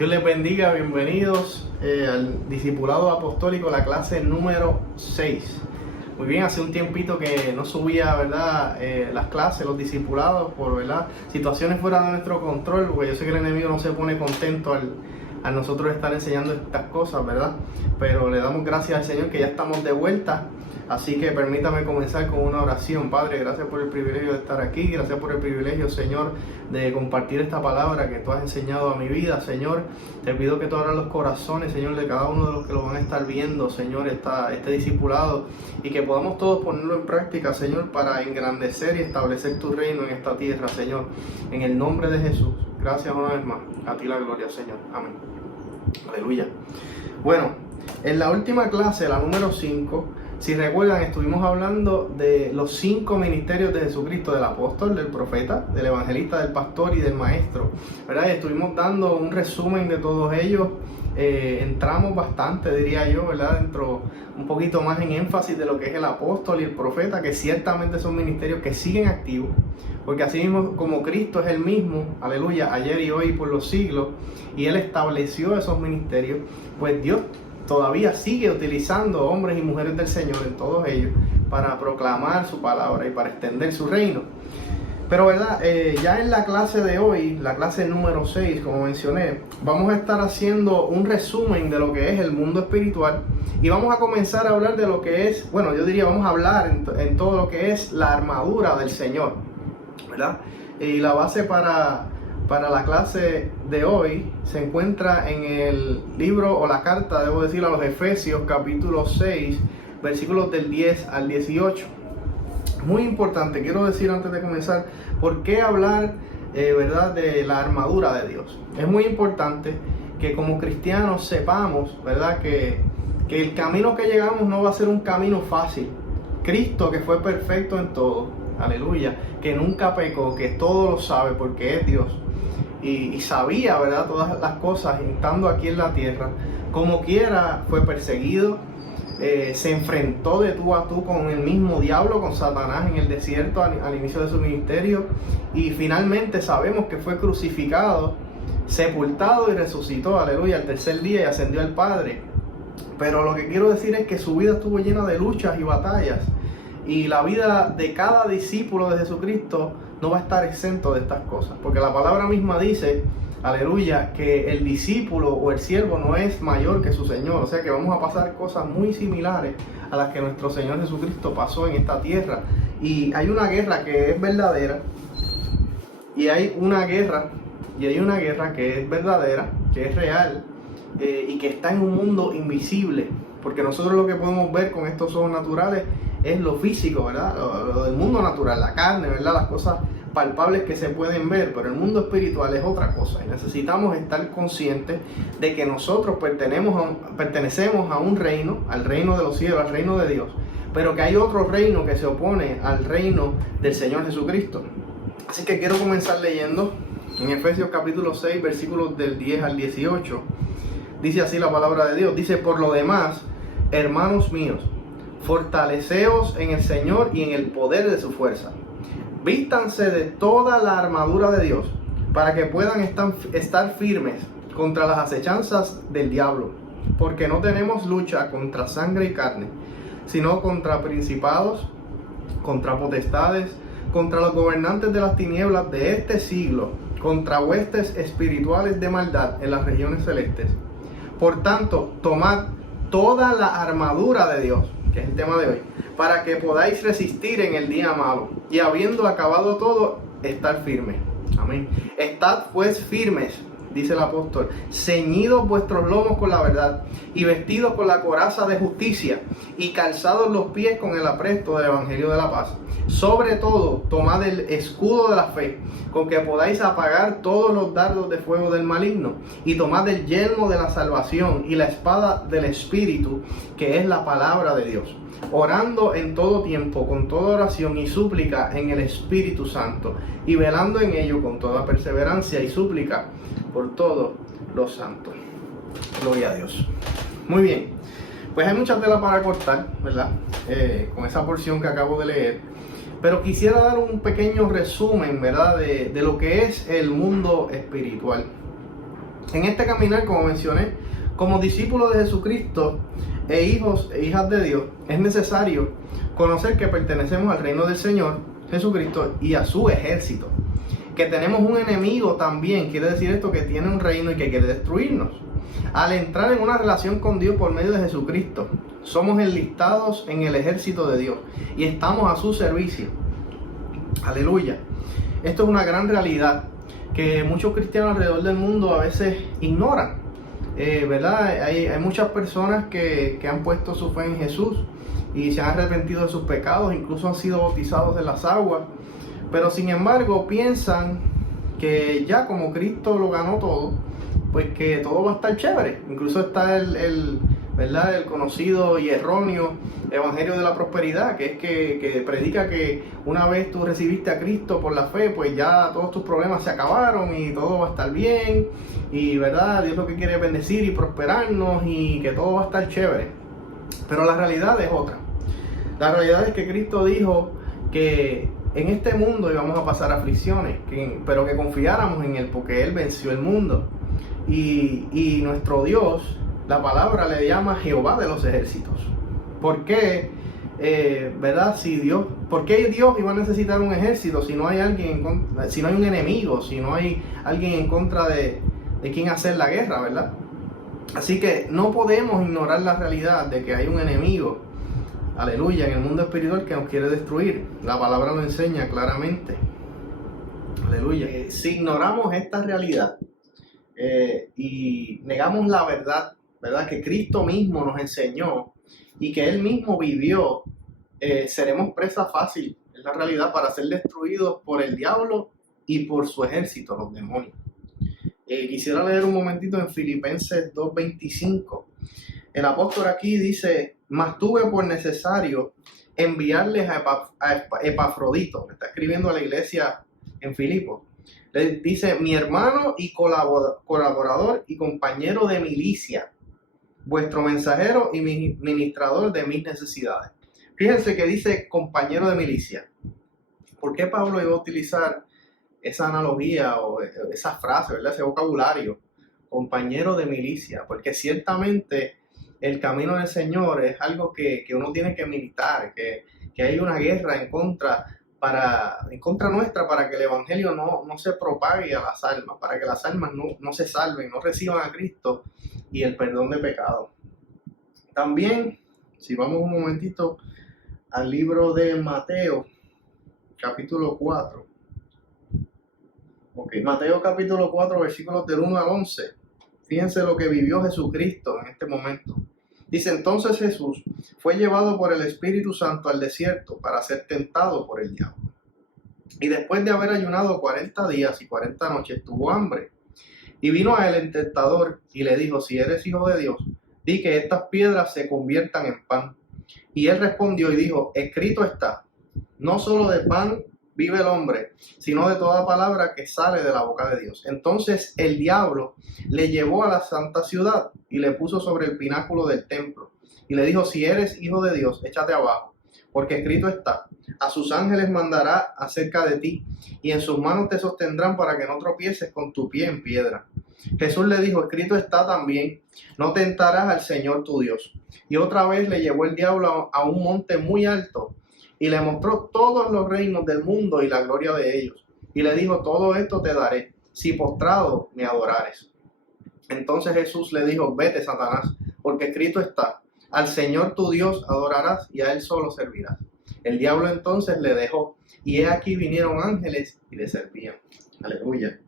Dios les bendiga, bienvenidos al Discipulado Apostólico, la clase número 6. Muy bien, hace un tiempito que no subía, ¿verdad? Las clases, los discipulados, por, ¿verdad? Situaciones fuera de nuestro control, porque yo sé que el enemigo no se pone contento al nosotros estar enseñando estas cosas, ¿verdad? Pero le damos gracias al Señor que ya estamos de vuelta. Así que permítame comenzar con una oración. Padre, gracias por el privilegio de estar aquí. Gracias por el privilegio, Señor, de compartir esta palabra que tú has enseñado a mi vida, Señor. Te pido que tú abras los corazones, Señor, de cada uno de los que lo van a estar viendo, Señor, este discipulado. Y que podamos todos ponerlo en práctica, Señor, para engrandecer y establecer tu reino en esta tierra, Señor. En el nombre de Jesús. Gracias una vez más. A ti la gloria, Señor. Amén. Aleluya. Bueno, en la última clase, la número 5, si recuerdan, estuvimos hablando de los 5 ministerios de Jesucristo, del apóstol, del profeta, del evangelista, del pastor y del maestro, ¿verdad? Y estuvimos dando un resumen de todos ellos. Entramos bastante, diría yo, ¿verdad? Dentro un poquito más en énfasis de lo que es el apóstol y el profeta, que ciertamente son ministerios que siguen activos, porque así mismo como Cristo es el mismo, aleluya, ayer y hoy por los siglos, y Él estableció esos ministerios, pues Dios todavía sigue utilizando hombres y mujeres del Señor en todos ellos para proclamar su palabra y para extender su reino. Pero verdad, ya en la clase de hoy, la clase número 6, como mencioné, vamos a estar haciendo un resumen de lo que es el mundo espiritual y vamos a comenzar a hablar de lo que es, bueno, yo diría, vamos a hablar en todo lo que es la armadura del Señor, ¿verdad? Y la base para la clase de hoy se encuentra en el libro o la carta, debo decir, a los Efesios, capítulo 6, versículos del 10 al 18. Muy importante, quiero decir antes de comenzar, ¿por qué hablar, verdad, de la armadura de Dios? Es muy importante que como cristianos sepamos, verdad, que el camino que llegamos no va a ser un camino fácil. Cristo, que fue perfecto en todo, aleluya, que nunca pecó, que todo lo sabe porque es Dios, y sabía, ¿verdad?, todas las cosas estando aquí en la tierra, como quiera fue perseguido, se enfrentó de tú a tú con el mismo diablo, con Satanás en el desierto al inicio de su ministerio, y finalmente sabemos que fue crucificado, sepultado y resucitó, aleluya, al tercer día y ascendió al Padre. Pero lo que quiero decir es que su vida estuvo llena de luchas y batallas, y la vida de cada discípulo de Jesucristo no va a estar exento de estas cosas, porque la palabra misma dice, aleluya, que el discípulo o el siervo no es mayor que su Señor. O sea que vamos a pasar cosas muy similares a las que nuestro Señor Jesucristo pasó en esta tierra. Y hay una guerra que es verdadera, y hay una guerra que es verdadera, que es real, y que está en un mundo invisible, porque nosotros lo que podemos ver con estos ojos naturales es lo físico, ¿verdad? Lo del mundo natural, la carne, ¿verdad? Las cosas palpables que se pueden ver, pero el mundo espiritual es otra cosa, y necesitamos estar conscientes de que nosotros pertenecemos a un reino, al reino de los cielos, al reino de Dios, pero que hay otro reino que se opone al reino del Señor Jesucristo. Así que quiero comenzar leyendo en Efesios capítulo 6, versículos del 10 al 18. Dice así la palabra de Dios, dice: por lo demás, hermanos míos, fortaleceos en el Señor y en el poder de su fuerza. Vístanse de toda la armadura de Dios, para que puedan estar firmes contra las acechanzas del diablo. Porque no tenemos lucha contra sangre y carne, sino contra principados, contra potestades, contra los gobernantes de las tinieblas de este siglo, contra huestes espirituales de maldad en las regiones celestes. Por tanto, tomad toda la armadura de Dios, que es el tema de hoy, para que podáis resistir en el día malo, y habiendo acabado todo, estar firmes. Amén. Estad pues firmes, dice el apóstol, ceñidos vuestros lomos con la verdad, y vestidos con la coraza de justicia, y calzados los pies con el apresto del evangelio de la paz. Sobre todo, tomad el escudo de la fe, con que podáis apagar todos los dardos de fuego del maligno, y tomad el yelmo de la salvación y la espada del Espíritu, que es la palabra de Dios, orando en todo tiempo con toda oración y súplica en el Espíritu Santo, y velando en ello con toda perseverancia y súplica por todos los santos. Gloria a Dios. Muy bien, pues hay mucha tela para cortar, ¿verdad? Con esa porción que acabo de leer. Pero quisiera dar un pequeño resumen, ¿verdad? De lo que es el mundo espiritual. En este caminar, como mencioné, como discípulos de Jesucristo e hijos e hijas de Dios, es necesario conocer que pertenecemos al reino del Señor Jesucristo y a su ejército. Que tenemos un enemigo también, quiere decir esto, que tiene un reino y que quiere destruirnos. Al entrar en una relación con Dios por medio de Jesucristo, somos enlistados en el ejército de Dios y estamos a su servicio. Aleluya. Esto es una gran realidad que muchos cristianos alrededor del mundo a veces ignoran. ¿Verdad? Hay muchas personas que han puesto su fe en Jesús y se han arrepentido de sus pecados, incluso han sido bautizados en las aguas, pero sin embargo piensan que ya como Cristo lo ganó todo, pues que todo va a estar chévere. Incluso está ¿verdad? El conocido y erróneo evangelio de la prosperidad, que es que predica que una vez tú recibiste a Cristo por la fe, pues ya todos tus problemas se acabaron y todo va a estar bien, y verdad, Dios lo que quiere es bendecir y prosperarnos y que todo va a estar chévere. Pero la realidad es otra. La realidad es que Cristo dijo que en este mundo íbamos a pasar aflicciones, pero que confiáramos en Él porque Él venció el mundo. Y nuestro Dios, la palabra le llama Jehová de los ejércitos. ¿Por qué? ¿Verdad? ¿Por qué Dios iba a necesitar un ejército si no hay alguien si no hay un enemigo, si no hay alguien en contra de quien hacer la guerra, ¿verdad? Así que no podemos ignorar la realidad de que hay un enemigo, aleluya, en el mundo espiritual que nos quiere destruir. La palabra lo enseña claramente. Aleluya. Si ignoramos esta realidad y negamos la verdad, ¿verdad? Que Cristo mismo nos enseñó y que Él mismo vivió, seremos presa fácil, es la realidad, para ser destruidos por el diablo y por su ejército, los demonios. Quisiera leer un momentito en Filipenses 2:25. El apóstol aquí dice: mas tuve por necesario enviarles a Epafrodito. Está escribiendo a la iglesia en Filipos. Le dice: mi hermano y colaborador y compañero de milicia, vuestro mensajero y ministrador de mis necesidades. Fíjense que dice compañero de milicia. ¿Por qué Pablo iba a utilizar esa analogía o esa frase, ¿verdad? Ese vocabulario, compañero de milicia? Porque ciertamente el camino del Señor es algo que uno tiene que militar, que hay una guerra en contra nuestra para que el evangelio no se propague a las almas, para que las almas no se salven, no reciban a Cristo y el perdón de pecado. También, si vamos un momentito al libro de Mateo, capítulo 4. Mateo capítulo 4, versículos del 1 al 11. Fíjense lo que vivió Jesucristo en este momento. Dice: entonces Jesús fue llevado por el Espíritu Santo al desierto para ser tentado por el diablo. Y después de haber ayunado 40 días y 40 noches, tuvo hambre. Y vino a él el tentador y le dijo: si eres hijo de Dios, di que estas piedras se conviertan en pan. Y él respondió y dijo: escrito está, no solo de pan vive el hombre, sino de toda palabra que sale de la boca de Dios. Entonces el diablo le llevó a la santa ciudad y le puso sobre el pináculo del templo. Y le dijo: si eres hijo de Dios, échate abajo, porque escrito está, a sus ángeles mandará acerca de ti, y en sus manos te sostendrán para que no tropieces con tu pie en piedra. Jesús le dijo: escrito está también, no tentarás al Señor tu Dios. Y otra vez le llevó el diablo a un monte muy alto, y le mostró todos los reinos del mundo y la gloria de ellos. Y le dijo: todo esto te daré, si postrado me adorares. Entonces Jesús le dijo: vete, Satanás, porque escrito está, al Señor tu Dios adorarás y a Él solo servirás. El diablo entonces le dejó, y he aquí vinieron ángeles y le servían. Aleluya.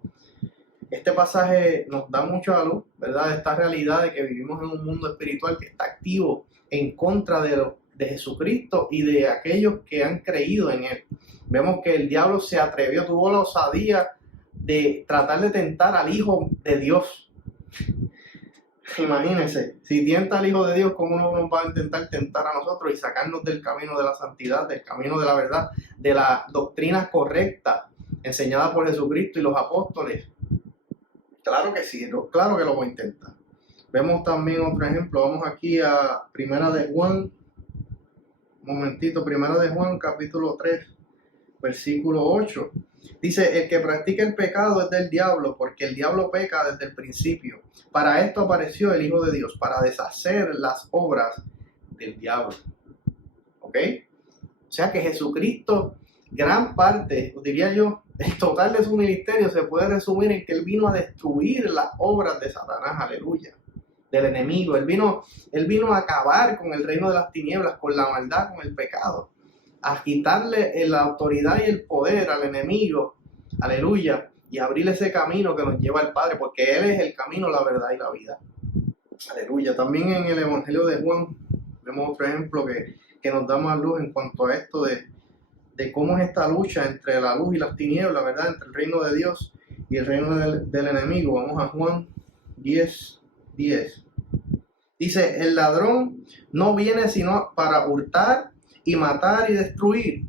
Este pasaje nos da mucho a luz, ¿verdad? Esta realidad de que vivimos en un mundo espiritual que está activo en contra de Jesucristo y de aquellos que han creído en Él. Vemos que el diablo se atrevió, tuvo la osadía de tratar de tentar al Hijo de Dios. Imagínense, si tienta al Hijo de Dios, ¿cómo no nos va a intentar tentar a nosotros y sacarnos del camino de la santidad, del camino de la verdad, de la doctrina correcta enseñada por Jesucristo y los apóstoles? Claro que sí, claro que lo voy a intentar. Vemos también otro ejemplo. Vamos aquí a Primera de Juan. Un momentito, Primera de Juan, capítulo 3, versículo 8. Dice, el que practica el pecado es del diablo, porque el diablo peca desde el principio. Para esto apareció el Hijo de Dios, para deshacer las obras del diablo. ¿Ok? O sea que Jesucristo, gran parte, diría yo, el total de su ministerio se puede resumir en que Él vino a destruir las obras de Satanás, aleluya, del enemigo. Él vino a acabar con el reino de las tinieblas, con la maldad, con el pecado, a quitarle la autoridad y el poder al enemigo, aleluya, y abrirle ese camino que nos lleva al Padre, porque Él es el camino, la verdad y la vida. Aleluya. También en el Evangelio de Juan vemos otro ejemplo que nos da más luz en cuanto a esto de cómo es esta lucha entre la luz y las tinieblas, ¿verdad? Entre el reino de Dios y el reino del enemigo. Vamos a Juan 10:10. Dice, el ladrón no viene sino para hurtar y matar y destruir,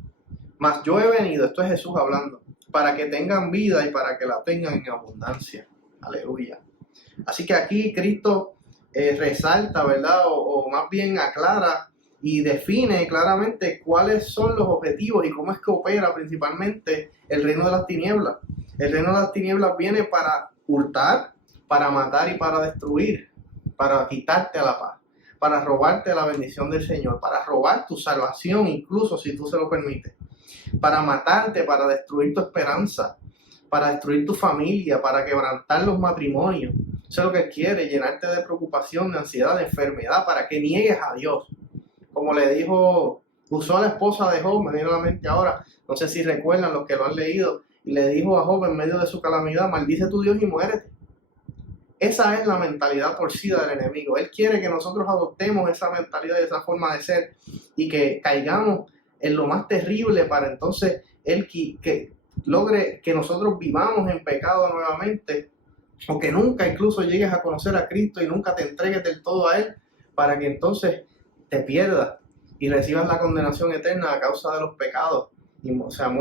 mas yo he venido, esto es Jesús hablando, para que tengan vida y para que la tengan en abundancia. Aleluya. Así que aquí Cristo resalta, ¿verdad? O más bien aclara y define claramente cuáles son los objetivos y cómo es que opera principalmente el reino de las tinieblas. El reino de las tinieblas viene para hurtar, para matar y para destruir, para quitarte a la paz, para robarte la bendición del Señor, para robar tu salvación, incluso si tú se lo permites, para matarte, para destruir tu esperanza, para destruir tu familia, para quebrantar los matrimonios. Eso es lo que quiere, llenarte de preocupación, de ansiedad, de enfermedad, para que niegues a Dios. Como le dijo, usó a la esposa de Job, me viene a la mente ahora, no sé si recuerdan los que lo han leído, y le dijo a Job en medio de su calamidad, maldice a tu Dios y muérete. Esa es la mentalidad torcida del enemigo. Él quiere que nosotros adoptemos esa mentalidad y esa forma de ser y que caigamos en lo más terrible para entonces Él que logre que nosotros vivamos en pecado nuevamente, o que nunca incluso llegues a conocer a Cristo y nunca te entregues del todo a Él, para que entonces te pierdas y recibas la condenación eterna a causa de los pecados, o sea,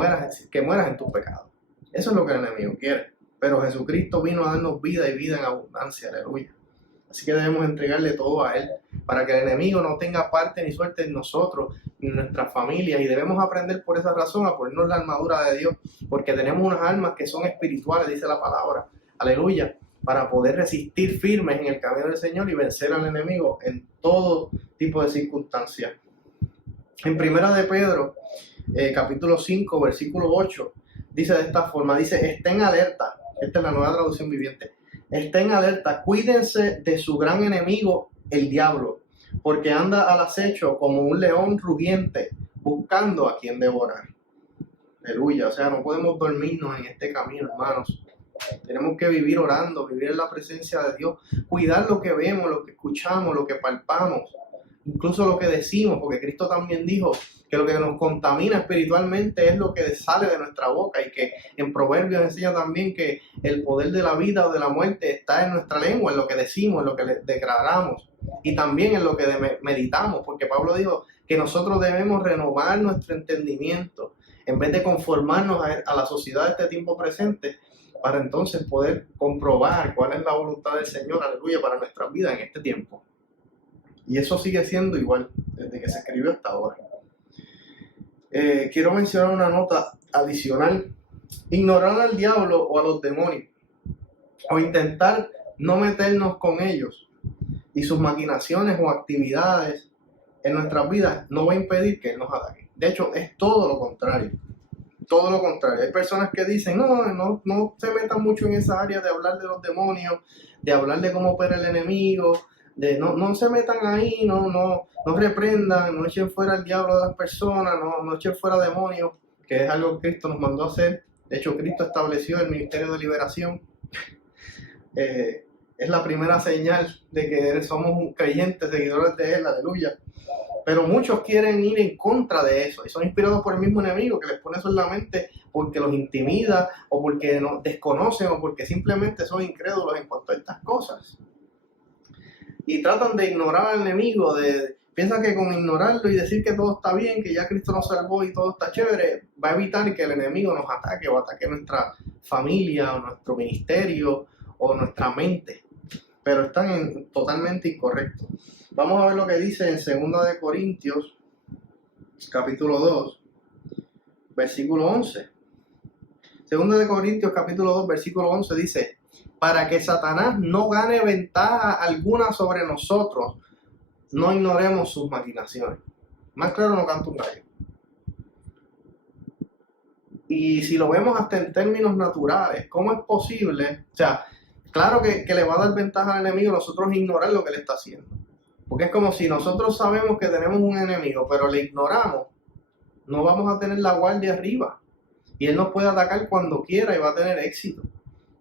que mueras en tus pecados. Eso es lo que el enemigo quiere. Pero Jesucristo vino a darnos vida y vida en abundancia, aleluya. Así que debemos entregarle todo a Él, para que el enemigo no tenga parte ni suerte en nosotros, ni en nuestras familias. Y debemos aprender por esa razón a ponernos la armadura de Dios, porque tenemos unas armas que son espirituales, dice la palabra, aleluya, para poder resistir firmes en el camino del Señor y vencer al enemigo en todo tipo de circunstancias. En Primera de Pedro, capítulo 5, versículo 8, dice de esta forma, dice, estén alerta. Esta es la Nueva Traducción Viviente. Estén alerta, cuídense de su gran enemigo, el diablo, porque anda al acecho como un león rugiente, buscando a quien devorar. Aleluya, o sea, no podemos dormirnos en este camino, hermanos. Tenemos que vivir orando, vivir en la presencia de Dios, cuidar lo que vemos, lo que escuchamos, lo que palpamos, incluso lo que decimos, porque Cristo también dijo que lo que nos contamina espiritualmente es lo que sale de nuestra boca, y que en Proverbios enseña también que el poder de la vida o de la muerte está en nuestra lengua, en lo que decimos, en lo que declaramos y también en lo que meditamos, porque Pablo dijo que nosotros debemos renovar nuestro entendimiento en vez de conformarnos a la sociedad de este tiempo presente, para entonces poder comprobar cuál es la voluntad del Señor, aleluya, para nuestras vidas en este tiempo. Y eso sigue siendo igual desde que se escribió hasta ahora. Quiero mencionar una nota adicional. Ignorar al diablo o a los demonios, o intentar no meternos con ellos y sus maquinaciones o actividades en nuestras vidas, no va a impedir que Él nos ataque. De hecho, es todo lo contrario. Todo lo contrario. Hay personas que dicen, no se metan mucho en esa área de hablar de los demonios, de hablar de cómo opera el enemigo, de no se metan ahí, no reprendan, no echen fuera el diablo de las personas, no echen fuera demonios, que es algo que Cristo nos mandó a hacer. De hecho, Cristo estableció el ministerio de liberación. Es la primera señal de que somos creyentes, seguidores de Él, aleluya. Pero muchos quieren ir en contra de eso y son inspirados por el mismo enemigo, que les pone eso en la mente porque los intimida, o porque no desconocen, o porque simplemente son incrédulos en cuanto a estas cosas. Y tratan de ignorar al enemigo, piensan que con ignorarlo y decir que todo está bien, que ya Cristo nos salvó y todo está chévere, va a evitar que el enemigo nos ataque o ataque nuestra familia o nuestro ministerio o nuestra mente. Pero están totalmente incorrectos. Vamos a ver lo que dice en 2 de Corintios, capítulo 2, versículo 11. Segunda de Corintios capítulo 2 versículo 11 dice: para que Satanás no gane ventaja alguna sobre nosotros, no ignoremos sus maquinaciones. Más claro no canta un gallo. Y si lo vemos hasta en términos naturales, ¿cómo es posible? O sea, claro que le va a dar ventaja al enemigo nosotros ignorar lo que él está haciendo. Porque es como si nosotros sabemos que tenemos un enemigo, pero le ignoramos, no vamos a tener la guardia arriba. Y él nos puede atacar cuando quiera y va a tener éxito.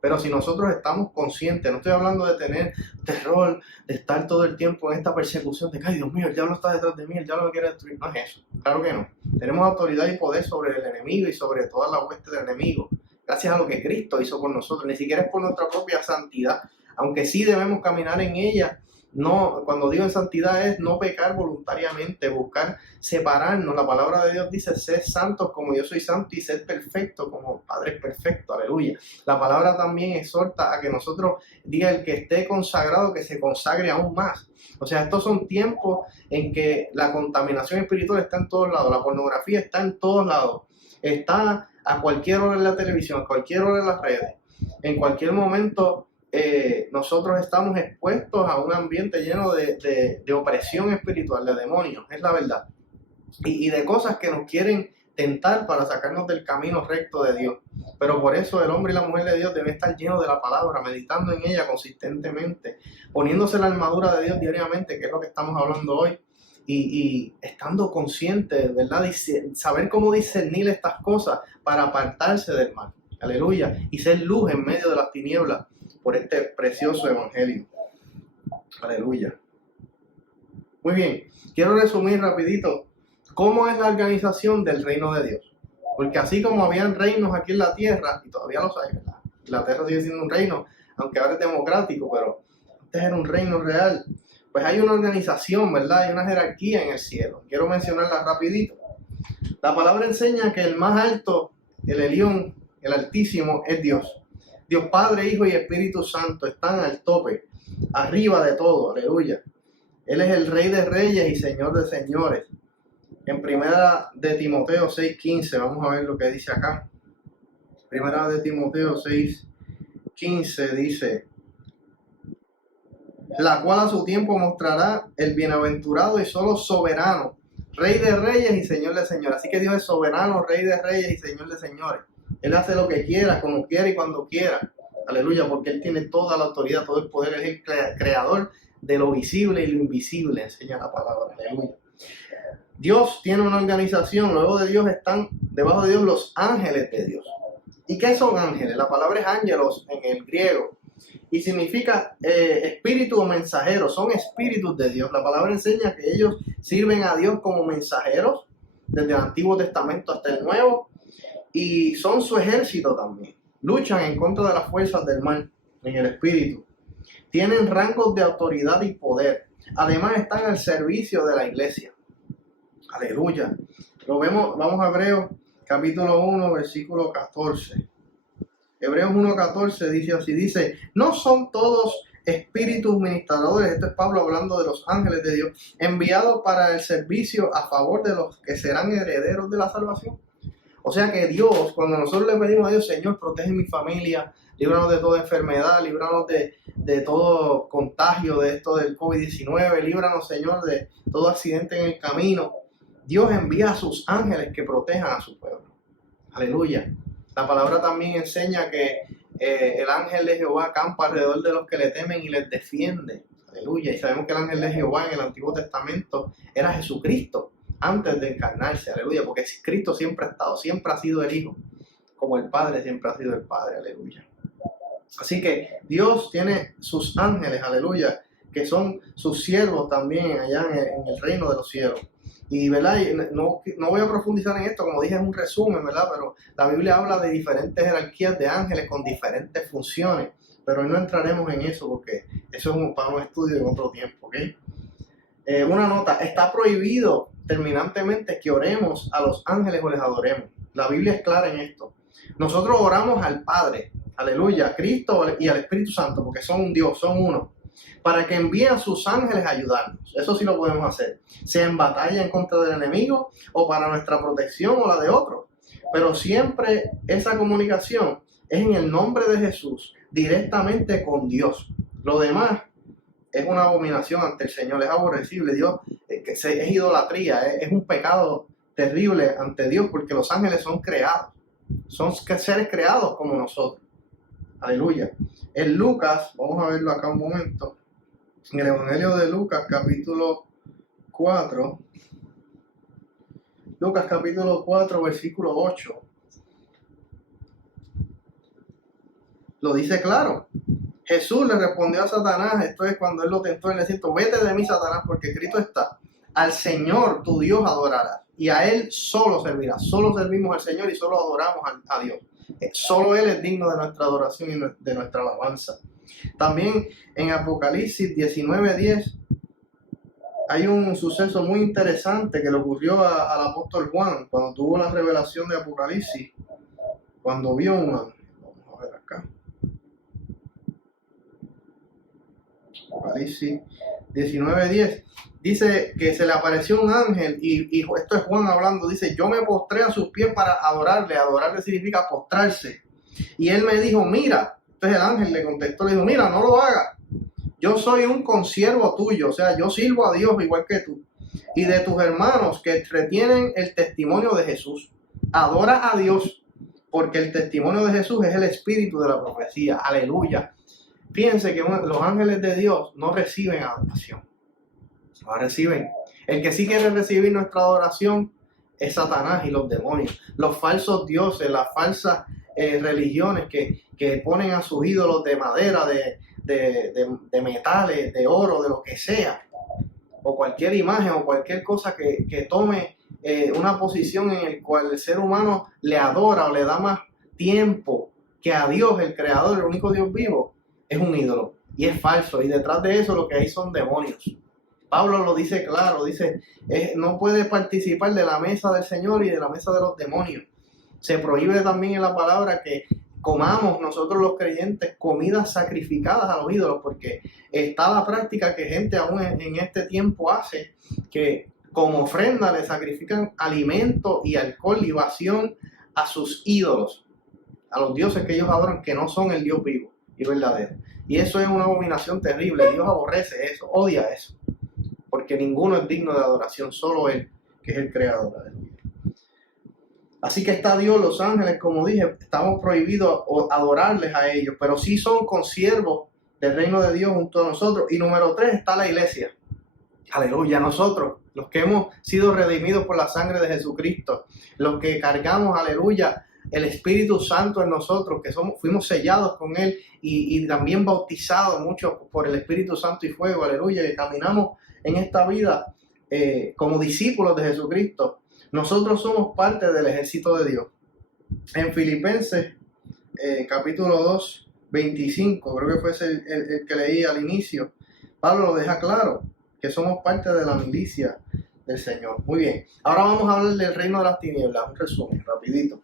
Pero si nosotros estamos conscientes, no estoy hablando de tener terror, de estar todo el tiempo en esta persecución de que, ay Dios mío, el diablo está detrás de mí, el diablo me quiere destruir. No es eso, claro que no. Tenemos autoridad y poder sobre el enemigo y sobre toda la hueste del enemigo, gracias a lo que Cristo hizo por nosotros. Ni siquiera es por nuestra propia santidad, aunque sí debemos caminar en ella. No, cuando digo en santidad es no pecar voluntariamente, buscar separarnos. La palabra de Dios dice: sed santos como yo soy santo y sed perfectos como el Padre es perfecto. Aleluya. La palabra también exhorta a que nosotros diga: el que esté consagrado, que se consagre aún más. O sea, estos son tiempos en que la contaminación espiritual está en todos lados, la pornografía está en todos lados, está a cualquier hora en la televisión, a cualquier hora en las redes, en cualquier momento. Nosotros estamos expuestos a un ambiente lleno de opresión espiritual, de demonios, es la verdad, y de cosas que nos quieren tentar para sacarnos del camino recto de Dios. Pero por eso el hombre y la mujer de Dios deben estar llenos de la palabra, meditando en ella consistentemente, poniéndose la armadura de Dios diariamente, que es lo que estamos hablando hoy, y estando conscientes, ¿verdad? Saber cómo discernir estas cosas para apartarse del mal. Aleluya. Y ser luz en medio de las tinieblas por este precioso evangelio. Aleluya. Muy bien. Quiero resumir rapidito cómo es la organización del reino de Dios. Porque así como habían reinos aquí en la tierra, y todavía los hay, ¿verdad? La tierra sigue siendo un reino, aunque ahora es democrático, pero antes era un reino real. Pues hay una organización, ¿verdad? Hay una jerarquía en el cielo. Quiero mencionarla rapidito. La palabra enseña que el más alto, el Elión, el Altísimo, es Dios. Dios Padre, Hijo y Espíritu Santo están al tope, arriba de todo, aleluya. Él es el Rey de Reyes y Señor de Señores. En primera de Timoteo 6:15, vamos a ver lo que dice acá. Primera de Timoteo 6:15 dice: la cual a su tiempo mostrará el bienaventurado y solo soberano, Rey de Reyes y Señor de Señores. Así que Dios es soberano, Rey de Reyes y Señor de Señores. Él hace lo que quiera, como quiera y cuando quiera. Aleluya, porque Él tiene toda la autoridad, todo el poder. Es el creador de lo visible y lo invisible, enseña la palabra. Aleluya. Dios tiene una organización, luego de Dios están, debajo de Dios, los ángeles de Dios. ¿Y qué son ángeles? La palabra es ángelos en el griego y significa espíritu o mensajero. Son espíritus de Dios. La palabra enseña que ellos sirven a Dios como mensajeros desde el Antiguo Testamento hasta el Nuevo. Y son su ejército también. Luchan en contra de las fuerzas del mal en el espíritu. Tienen rangos de autoridad y poder. Además están al servicio de la iglesia. Aleluya. Lo vemos, vamos a Hebreos capítulo 1, versículo 14. Hebreos 1:14 dice así, dice: no son todos espíritus ministradores, esto es Pablo hablando de los ángeles de Dios, enviados para el servicio a favor de los que serán herederos de la salvación. O sea que Dios, cuando nosotros le pedimos a Dios: Señor, protege mi familia, líbranos de toda enfermedad, líbranos de todo contagio de esto del COVID-19, líbranos, Señor, de todo accidente en el camino. Dios envía a sus ángeles que protejan a su pueblo. Aleluya. La palabra también enseña que el ángel de Jehová acampa alrededor de los que le temen y les defiende. Aleluya. Y sabemos que el ángel de Jehová en el Antiguo Testamento era Jesucristo antes de encarnarse. Aleluya. Porque Cristo siempre ha estado, siempre ha sido el Hijo, como el Padre siempre ha sido el Padre. Aleluya. Así que Dios tiene sus ángeles, aleluya, que son sus siervos también allá en el reino de los cielos. Y, ¿verdad? No voy a profundizar en esto, como dije, es un resumen, ¿verdad? Pero la Biblia habla de diferentes jerarquías de ángeles con diferentes funciones. Pero hoy no entraremos en eso porque eso es para un estudio en otro tiempo, ¿ok? Una nota: está prohibido terminantemente que oremos a los ángeles o les adoremos. La Biblia es clara en esto. Nosotros oramos al Padre, aleluya, a Cristo y al Espíritu Santo, porque son un Dios, son uno, para que envíe a sus ángeles a ayudarnos. Eso sí lo podemos hacer, sea en batalla en contra del enemigo o para nuestra protección o la de otros. Pero siempre esa comunicación es en el nombre de Jesús, directamente con Dios. Lo demás es una abominación ante el Señor, es aborrecible. Dios, es idolatría, es un pecado terrible ante Dios, porque los ángeles son creados, son seres creados como nosotros. Aleluya. En Lucas, vamos a verlo acá un momento, en el Evangelio de Lucas, capítulo 4, Lucas capítulo 4, versículo 8, lo dice claro. Jesús le respondió a Satanás, esto es cuando él lo tentó en el desierto: vete de mí, Satanás, porque escrito está, al Señor tu Dios adorarás y a Él solo servirás. Solo servimos al Señor y solo adoramos a Dios. Solo Él es digno de nuestra adoración y de nuestra alabanza. También en Apocalipsis 19:10 hay un suceso muy interesante que le ocurrió al apóstol Juan cuando tuvo la revelación de Apocalipsis, cuando vio un ángel. Vamos a ver acá. Apocalipsis 19:10 dice que se le apareció un ángel y esto es Juan hablando, dice: yo me postré a sus pies para adorarle. Adorarle significa postrarse. Y él me dijo: mira. Entonces el ángel le contestó, le dijo: mira, no lo hagas. Yo soy un consiervo tuyo, o sea, yo sirvo a Dios igual que tú, y de tus hermanos que retienen el testimonio de Jesús. Adora a Dios, porque el testimonio de Jesús es el espíritu de la profecía. Aleluya. Fíjense que los ángeles de Dios no reciben adoración, no reciben. El que sí quiere recibir nuestra adoración es Satanás y los demonios, los falsos dioses, las falsas religiones que ponen a sus ídolos de madera, de metales, de oro, de lo que sea, o cualquier imagen o cualquier cosa que tome una posición en la cual el ser humano le adora o le da más tiempo que a Dios, el creador, el único Dios vivo. Es un ídolo y es falso, y detrás de eso lo que hay son demonios. Pablo lo dice claro, dice: no puede participar de la mesa del Señor y de la mesa de los demonios. Se prohíbe también en la palabra que comamos nosotros los creyentes comidas sacrificadas a los ídolos, porque está la práctica que gente aún en este tiempo hace, que como ofrenda le sacrifican alimento y alcohol, libación a sus ídolos, a los dioses que ellos adoran, que no son el Dios vivo y verdadero. Y eso es una abominación terrible. Dios aborrece eso, odia eso, porque ninguno es digno de adoración, solo Él, que es el creador. Así que está Dios, los ángeles, como dije, estamos prohibidos adorarles a ellos, pero sí son consiervos del reino de Dios junto a nosotros. Y número 3 está la iglesia. Aleluya, nosotros, los que hemos sido redimidos por la sangre de Jesucristo, los que cargamos, aleluya, el Espíritu Santo en nosotros, que fuimos sellados con Él y también bautizados mucho por el Espíritu Santo y fuego, aleluya, y caminamos en esta vida como discípulos de Jesucristo. Nosotros somos parte del ejército de Dios. En Filipenses, capítulo 2, 25, creo que fue el que leí al inicio, Pablo lo deja claro, que somos parte de la milicia del Señor. Muy bien, ahora vamos a hablar del reino de las tinieblas, un resumen rapidito.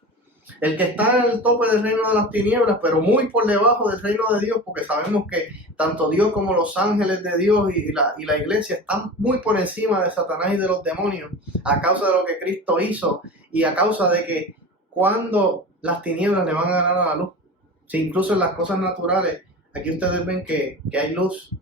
El que está en el tope del reino de las tinieblas, pero muy por debajo del reino de Dios, porque sabemos que tanto Dios como los ángeles de Dios y la iglesia están muy por encima de Satanás y de los demonios, a causa de lo que Cristo hizo y a causa de que cuando las tinieblas le van a ganar a la luz, si incluso en las cosas naturales, aquí ustedes ven que hay luz,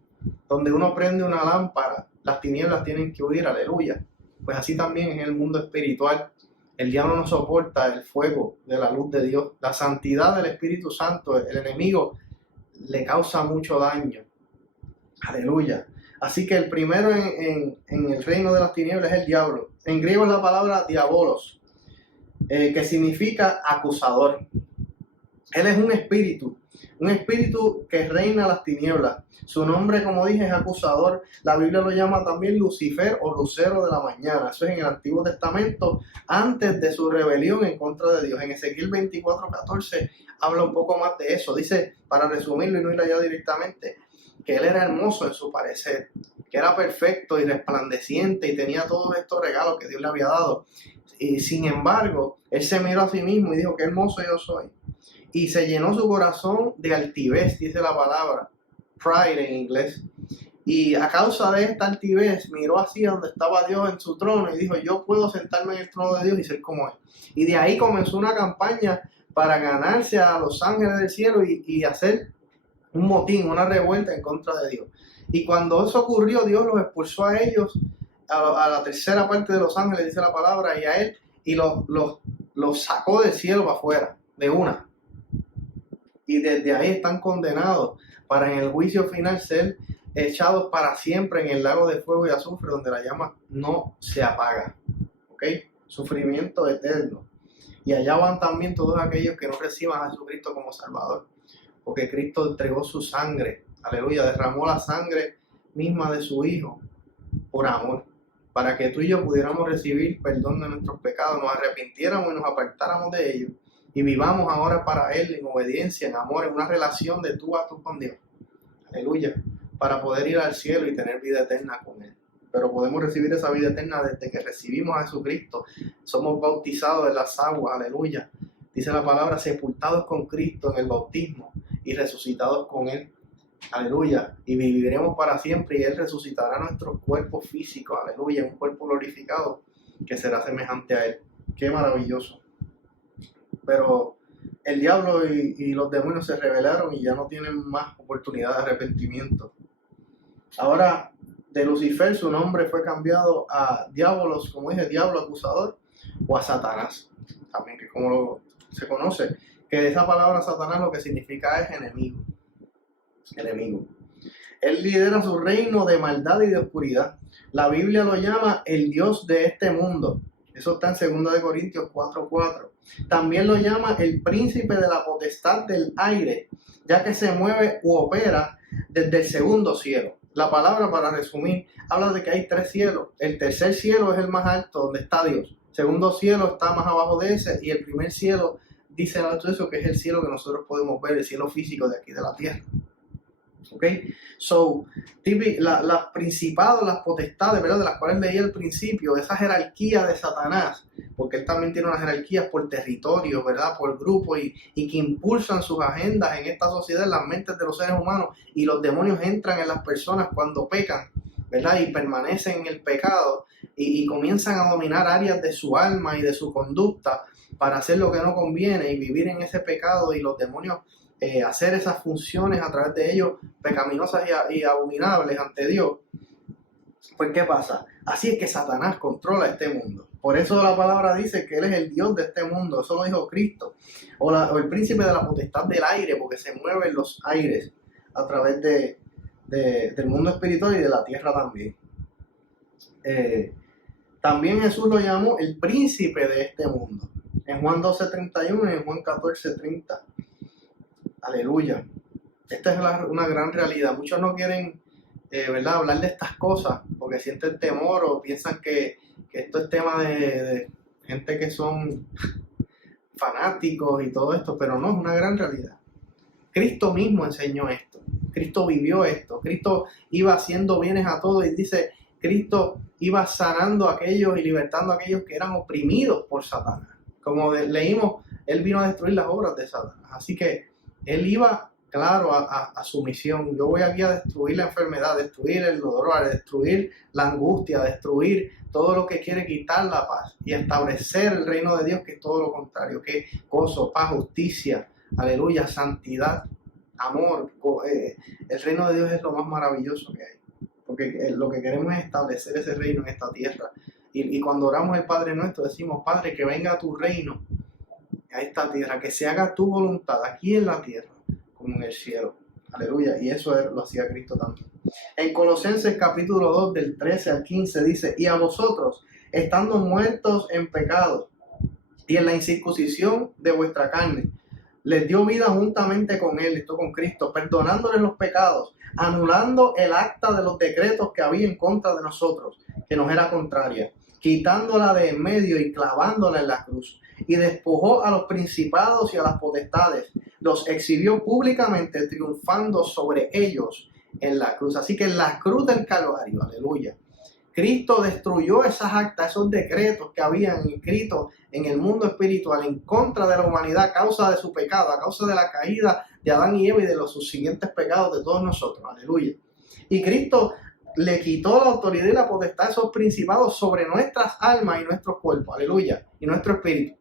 donde uno prende una lámpara, las tinieblas tienen que huir, aleluya. Pues así también en el mundo espiritual. El diablo no soporta el fuego de la luz de Dios, la santidad del Espíritu Santo. El enemigo le causa mucho daño. Aleluya. Así que el primero en el reino de las tinieblas es el diablo. En griego es la palabra diabolos, que significa acusador. Él es un espíritu que reina las tinieblas. Su nombre, como dije, es acusador. La Biblia lo llama también Lucifer o lucero de la mañana. Eso es en el Antiguo Testamento, antes de su rebelión en contra de Dios. En Ezequiel 24:14 habla un poco más de eso. Dice, para resumirlo y no ir allá directamente, que él era hermoso en su parecer, que era perfecto y resplandeciente y tenía todos estos regalos que Dios le había dado. Y sin embargo, él se miró a sí mismo y dijo, qué hermoso yo soy. Y se llenó su corazón de altivez, dice la palabra, pride en inglés. Y a causa de esta altivez, miró hacia donde estaba Dios en su trono y dijo, yo puedo sentarme en el trono de Dios y ser como Él. Y de ahí comenzó una campaña para ganarse a los ángeles del cielo y hacer un motín, una revuelta en contra de Dios. Y cuando eso ocurrió, Dios los expulsó a ellos, a la tercera parte de los ángeles, dice la palabra, y a Él, y los sacó del cielo para afuera, de una. Y desde ahí están condenados para en el juicio final ser echados para siempre en el lago de fuego y azufre, donde la llama no se apaga. ¿Ok? Sufrimiento eterno. Y allá van también todos aquellos que no reciban a Jesucristo como Salvador. Porque Cristo entregó su sangre. Aleluya. Derramó la sangre misma de su Hijo por amor. Para que tú y yo pudiéramos recibir perdón de nuestros pecados, nos arrepintiéramos y nos apartáramos de ellos. Y vivamos ahora para Él en obediencia, en amor, en una relación de tú a tú con Dios. Aleluya. Para poder ir al cielo y tener vida eterna con Él. Pero podemos recibir esa vida eterna desde que recibimos a Jesucristo. Somos bautizados en las aguas, aleluya. Dice la palabra, sepultados con Cristo en el bautismo y resucitados con Él. Aleluya. Y viviremos para siempre y Él resucitará nuestros cuerpos físicos, aleluya. Un cuerpo glorificado que será semejante a Él. Qué maravilloso. Pero el diablo y los demonios se rebelaron y ya no tienen más oportunidad de arrepentimiento. Ahora, de Lucifer su nombre fue cambiado a Diabolos, como dije, diablo acusador, o a Satanás, también que como se conoce, que esa palabra Satanás lo que significa es enemigo. Enemigo. Él lidera su reino de maldad y de oscuridad. La Biblia lo llama el Dios de este mundo. Eso está en 2 Corintios 4:4. También lo llama el príncipe de la potestad del aire, ya que se mueve u opera desde el segundo cielo. La palabra, para resumir, habla de que hay 3 cielos. El tercer cielo es el más alto, donde está Dios. El segundo cielo está más abajo de ese. Y el primer cielo, dice eso, que es el cielo que nosotros podemos ver, el cielo físico de aquí de la tierra. ¿Ok? So, las principados, las potestades, ¿verdad? De las cuales leí al principio, esa jerarquía de Satanás, porque él también tiene unas jerarquías por territorio, ¿verdad? Por grupo y que impulsan sus agendas en esta sociedad, en las mentes de los seres humanos, y los demonios entran en las personas cuando pecan, ¿verdad? Y permanecen en el pecado y comienzan a dominar áreas de su alma y de su conducta para hacer lo que no conviene y vivir en ese pecado, y los demonios hacer esas funciones a través de ellos pecaminosas y abominables ante Dios. Pues ¿qué pasa? Así es que Satanás controla este mundo. Por eso la palabra dice que Él es el Dios de este mundo. Eso lo dijo Cristo. O el príncipe de la potestad del aire, porque se mueve en los aires a través del mundo espiritual y de la tierra también. También Jesús lo llamó el príncipe de este mundo. En Juan 12:31 y en Juan 14:30. Aleluya. Esta es una gran realidad. Muchos no quieren, ¿verdad?, hablar de estas cosas porque sienten temor o piensan que esto es tema de gente que son fanáticos y todo esto, pero no, es una gran realidad. Cristo mismo enseñó esto. Cristo vivió esto. Cristo iba haciendo bienes a todos y dice, Cristo iba sanando a aquellos y libertando a aquellos que eran oprimidos por Satanás. Como leímos, Él vino a destruir las obras de Satanás. Así que Él iba, claro, a su misión. Yo voy aquí a destruir la enfermedad, destruir el dolor, a destruir la angustia, a destruir todo lo que quiere quitar la paz y establecer el reino de Dios, que es todo lo contrario, que es gozo, paz, justicia, aleluya, santidad, amor. El reino de Dios es lo más maravilloso que hay, porque lo que queremos es establecer ese reino en esta tierra. Y cuando oramos el Padre Nuestro, decimos, Padre, que venga a tu reino a esta tierra, que se haga tu voluntad aquí en la tierra como en el cielo. Aleluya. Y eso lo hacía Cristo también. En Colosenses capítulo 2 del 13 al 15 dice, y a vosotros, estando muertos en pecados y en la incircuncisión de vuestra carne, les dio vida juntamente con Él, esto con Cristo, perdonándoles los pecados, anulando el acta de los decretos que había en contra de nosotros, que nos era contraria, quitándola de en medio y clavándola en la cruz. Y despojó a los principados y a las potestades, los exhibió públicamente, triunfando sobre ellos en la cruz. Así que en la cruz del Calvario, aleluya, Cristo destruyó esas actas, esos decretos que habían escritos en el mundo espiritual en contra de la humanidad a causa de su pecado, a causa de la caída de Adán y Eva y de los subsiguientes pecados de todos nosotros, aleluya. Y Cristo le quitó la autoridad y la potestad de esos principados sobre nuestras almas y nuestros cuerpos, aleluya, y nuestro espíritu,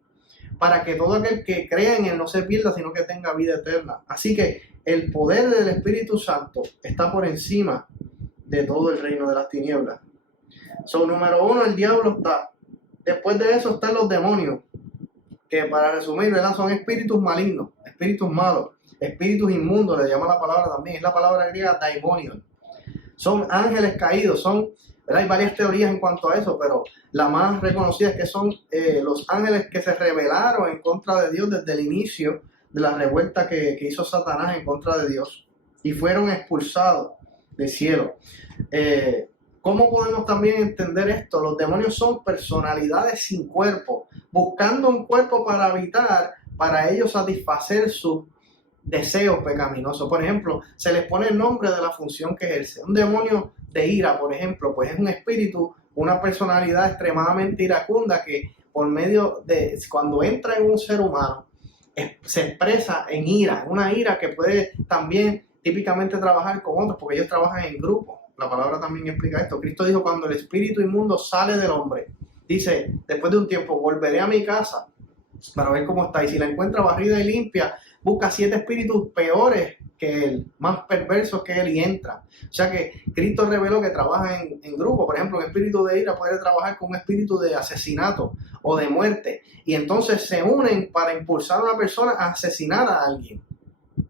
para que todo aquel que crea en Él no se pierda, sino que tenga vida eterna. Así que el poder del Espíritu Santo está por encima de todo el reino de las tinieblas. Número uno, el diablo está. Después de eso están los demonios, que para resumir, ¿verdad?, son espíritus malignos, espíritus malos, espíritus inmundos, le llama la palabra también, es la palabra griega daimonion. Son ángeles caídos, ¿verdad? Hay varias teorías en cuanto a eso, pero la más reconocida es que son los ángeles que se rebelaron en contra de Dios desde el inicio de la revuelta que hizo Satanás en contra de Dios y fueron expulsados del cielo. ¿Cómo podemos también entender esto? Los demonios son personalidades sin cuerpo, buscando un cuerpo para habitar, para ellos satisfacer sus deseos pecaminosos. Por ejemplo, se les pone el nombre de la función que ejerce. Un demonio de ira, por ejemplo, pues es un espíritu, una personalidad extremadamente iracunda que por medio de, cuando entra en un ser humano, se expresa en ira, una ira que puede también típicamente trabajar con otros, porque ellos trabajan en grupo. La palabra también explica esto. Cristo dijo, cuando el espíritu inmundo sale del hombre, dice, después de un tiempo volveré a mi casa para ver cómo está, y si la encuentra barrida y limpia, busca 7 espíritus peores que él, más perversos que él, y entra. O sea que Cristo reveló que trabaja en grupo. Por ejemplo, un espíritu de ira puede trabajar con un espíritu de asesinato o de muerte, y entonces se unen para impulsar a una persona a asesinar a alguien.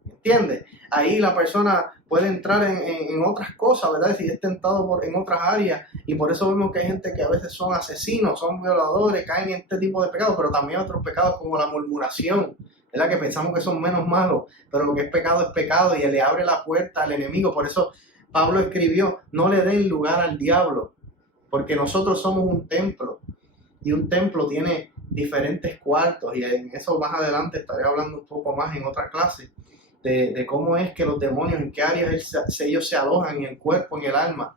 ¿Entiendes? Ahí la persona puede entrar en otras cosas, ¿verdad? Si es tentado en otras áreas, y por eso vemos que hay gente que a veces son asesinos, son violadores, caen en este tipo de pecados, pero también otros pecados como la murmuración, ¿verdad? Que pensamos que son menos malos, pero lo que es pecado y le abre la puerta al enemigo. Por eso Pablo escribió, no le den lugar al diablo, porque nosotros somos un templo, y un templo tiene diferentes cuartos, y en eso más adelante estaré hablando un poco más en otra clase, de cómo es que los demonios, en qué áreas ellos se alojan en el cuerpo, en el alma,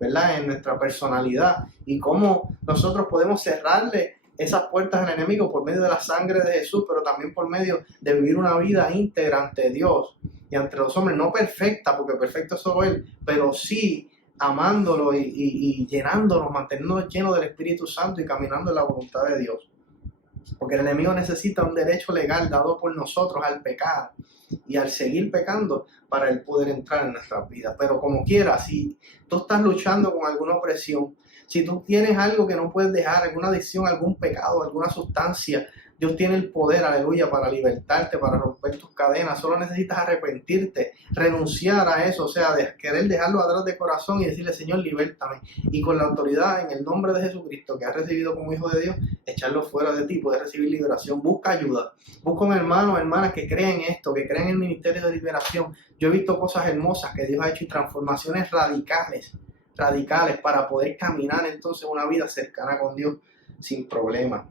¿verdad? En nuestra personalidad, y cómo nosotros podemos cerrarle esas puertas al enemigo por medio de la sangre de Jesús, pero también por medio de vivir una vida íntegra ante Dios y ante los hombres, no perfecta, porque perfecto es solo Él, pero sí amándolo y llenándonos, manteniéndonos llenos del Espíritu Santo y caminando en la voluntad de Dios. Porque el enemigo necesita un derecho legal dado por nosotros al pecar y al seguir pecando para él poder entrar en nuestras vidas. Pero como quiera, si tú estás luchando con alguna opresión, si tú tienes algo que no puedes dejar, alguna adicción, algún pecado, alguna sustancia, Dios tiene el poder, aleluya, para libertarte, para romper tus cadenas. Solo necesitas arrepentirte, renunciar a eso, o sea, querer dejarlo atrás de corazón y decirle, Señor, libértame. Y con la autoridad, en el nombre de Jesucristo, que has recibido como hijo de Dios, echarlo fuera de ti, poder recibir liberación. Busca ayuda. Busca un hermano o hermana que crean esto, que crean en el ministerio de liberación. Yo he visto cosas hermosas que Dios ha hecho y transformaciones radicales para poder caminar entonces una vida cercana con Dios sin problemas.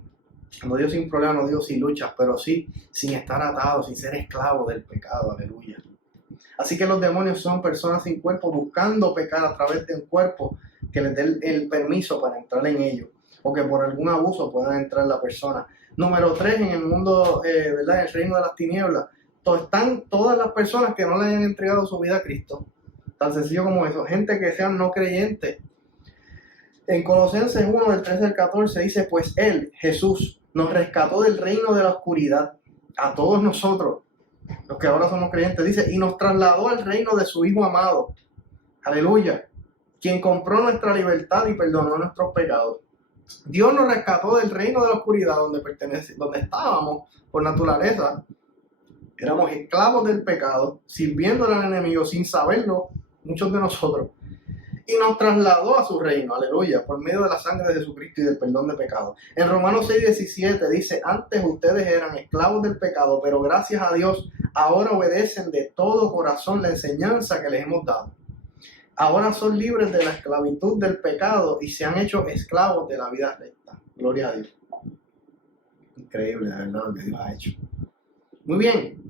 No digo sin problemas, no digo sin luchas, pero sí sin estar atado, sin ser esclavo del pecado, aleluya. Así que los demonios son personas sin cuerpo buscando pecar a través de un cuerpo que les dé el permiso para entrar en ellos, o que por algún abuso pueda entrar la persona. Número 3, en el mundo, ¿verdad?, el reino de las tinieblas, están todas las personas que no le hayan entregado su vida a Cristo. Tan sencillo como eso, gente que sean no creyentes. En Colosenses 1, del 13 al 14 dice, pues Él, Jesús, nos rescató del reino de la oscuridad, a todos nosotros, los que ahora somos creyentes, dice, y nos trasladó al reino de su Hijo amado, aleluya, quien compró nuestra libertad y perdonó nuestros pecados. Dios nos rescató del reino de la oscuridad donde estábamos por naturaleza. Éramos esclavos del pecado, sirviendo al enemigo sin saberlo, muchos de nosotros. Y nos trasladó a su reino, aleluya, por medio de la sangre de Jesucristo y del perdón de pecados. En Romanos 6:17 dice, antes ustedes eran esclavos del pecado, pero gracias a Dios ahora obedecen de todo corazón la enseñanza que les hemos dado. Ahora son libres de la esclavitud del pecado y se han hecho esclavos de la vida recta. Gloria a Dios. Increíble, de verdad, lo que Dios ha hecho. Muy bien.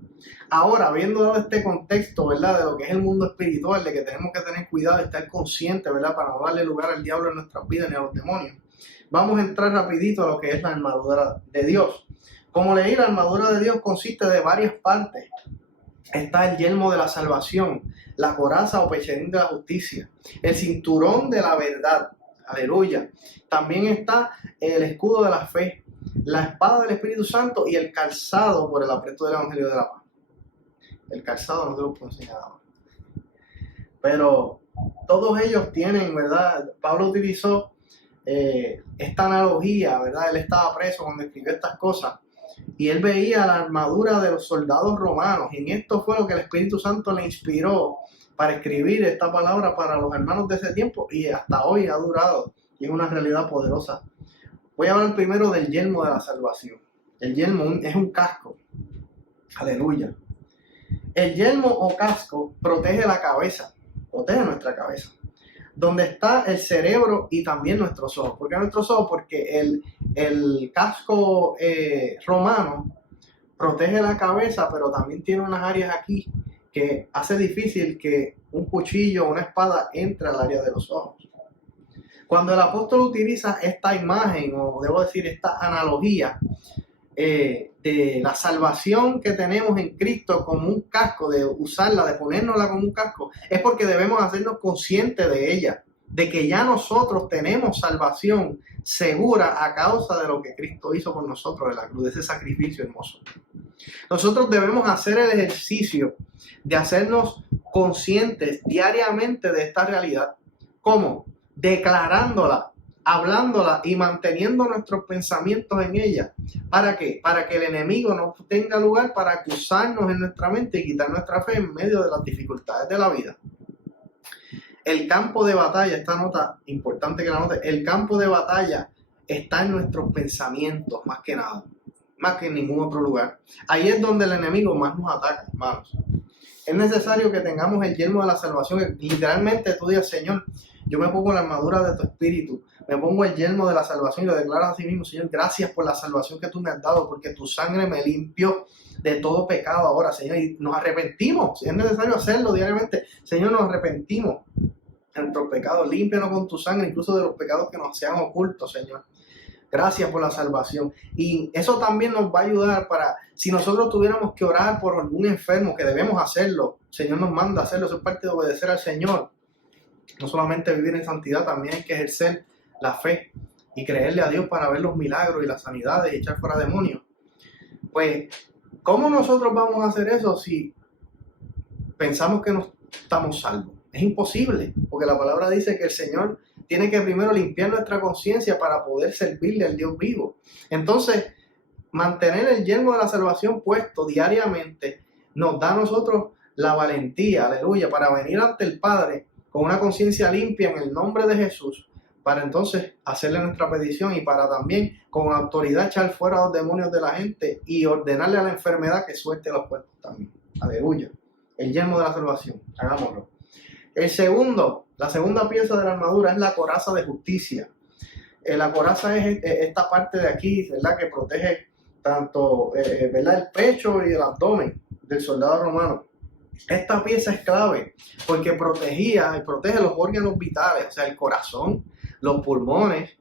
Ahora, habiendo dado este contexto, ¿verdad?, de lo que es el mundo espiritual, de que tenemos que tener cuidado y estar conscientes, ¿verdad?, para no darle lugar al diablo en nuestras vidas ni a los demonios, vamos a entrar rapidito a lo que es la armadura de Dios. Como leí, la armadura de Dios consiste de varias partes. Está el yelmo de la salvación, la coraza o pecherín de la justicia, el cinturón de la verdad, aleluya. También está el escudo de la fe, la espada del Espíritu Santo y el calzado por el apresto del Evangelio de la paz. El calzado no te lo puedo enseñar ahora. Pero todos ellos tienen, ¿verdad? Pablo utilizó esta analogía, ¿verdad? Él estaba preso cuando escribió estas cosas y él veía la armadura de los soldados romanos, y en esto fue lo que el Espíritu Santo le inspiró para escribir esta palabra para los hermanos de ese tiempo, y hasta hoy ha durado y es una realidad poderosa. Voy a hablar primero del yelmo de la salvación. El yelmo es un casco, aleluya. El yelmo o casco protege la cabeza, protege nuestra cabeza, donde está el cerebro y también nuestros ojos. ¿Por qué nuestros ojos? Porque el casco romano protege la cabeza, pero también tiene unas áreas aquí que hace difícil que un cuchillo o una espada entre al área de los ojos. Cuando el apóstol utiliza esta imagen, o debo decir esta analogía, de la salvación que tenemos en Cristo como un casco, de usarla, de ponérnosla como un casco, es porque debemos hacernos conscientes de ella, de que ya nosotros tenemos salvación segura a causa de lo que Cristo hizo por nosotros en la cruz, de ese sacrificio hermoso. Nosotros debemos hacer el ejercicio de hacernos conscientes diariamente de esta realidad. ¿Cómo? Declarándola, hablándola y manteniendo nuestros pensamientos en ella. ¿Para qué? Para que el enemigo no tenga lugar para acusarnos en nuestra mente y quitar nuestra fe en medio de las dificultades de la vida. El campo de batalla, esta nota, importante que la note, el campo de batalla está en nuestros pensamientos más que nada, más que en ningún otro lugar. Ahí es donde el enemigo más nos ataca, hermanos. Es necesario que tengamos el yelmo de la salvación. Literalmente tú digas, Señor, yo me pongo la armadura de tu espíritu, me pongo el yelmo de la salvación y lo declaro a sí mismo, Señor, gracias por la salvación que tú me has dado, porque tu sangre me limpió de todo pecado ahora, Señor, y nos arrepentimos. Si es necesario hacerlo diariamente, Señor, nos arrepentimos de nuestros pecados, límpianos con tu sangre, incluso de los pecados que nos sean ocultos, Señor. Gracias por la salvación. Y eso también nos va a ayudar para, si nosotros tuviéramos que orar por algún enfermo, que debemos hacerlo, el Señor nos manda a hacerlo, eso es parte de obedecer al Señor. No solamente vivir en santidad, también hay que ejercer la fe y creerle a Dios para ver los milagros y las sanidades y echar fuera demonios. Pues, ¿cómo nosotros vamos a hacer eso si pensamos que no estamos salvos? Es imposible, porque la palabra dice que el Señor tiene que primero limpiar nuestra conciencia para poder servirle al Dios vivo. Entonces, mantener el yelmo de la salvación puesto diariamente nos da a nosotros la valentía, aleluya, para venir ante el Padre con una conciencia limpia en el nombre de Jesús, para entonces hacerle nuestra petición y para también con autoridad echar fuera a los demonios de la gente y ordenarle a la enfermedad que suelte los cuerpos también. Aleluya. El yelmo de la salvación. Hagámoslo. La segunda pieza de la armadura es la coraza de justicia. La coraza es esta parte de aquí, ¿verdad?, que protege tanto ¿verdad?, el pecho y el abdomen del soldado romano. Esta pieza es clave porque protegía y protege los órganos vitales, o sea, el corazón, los pulmones,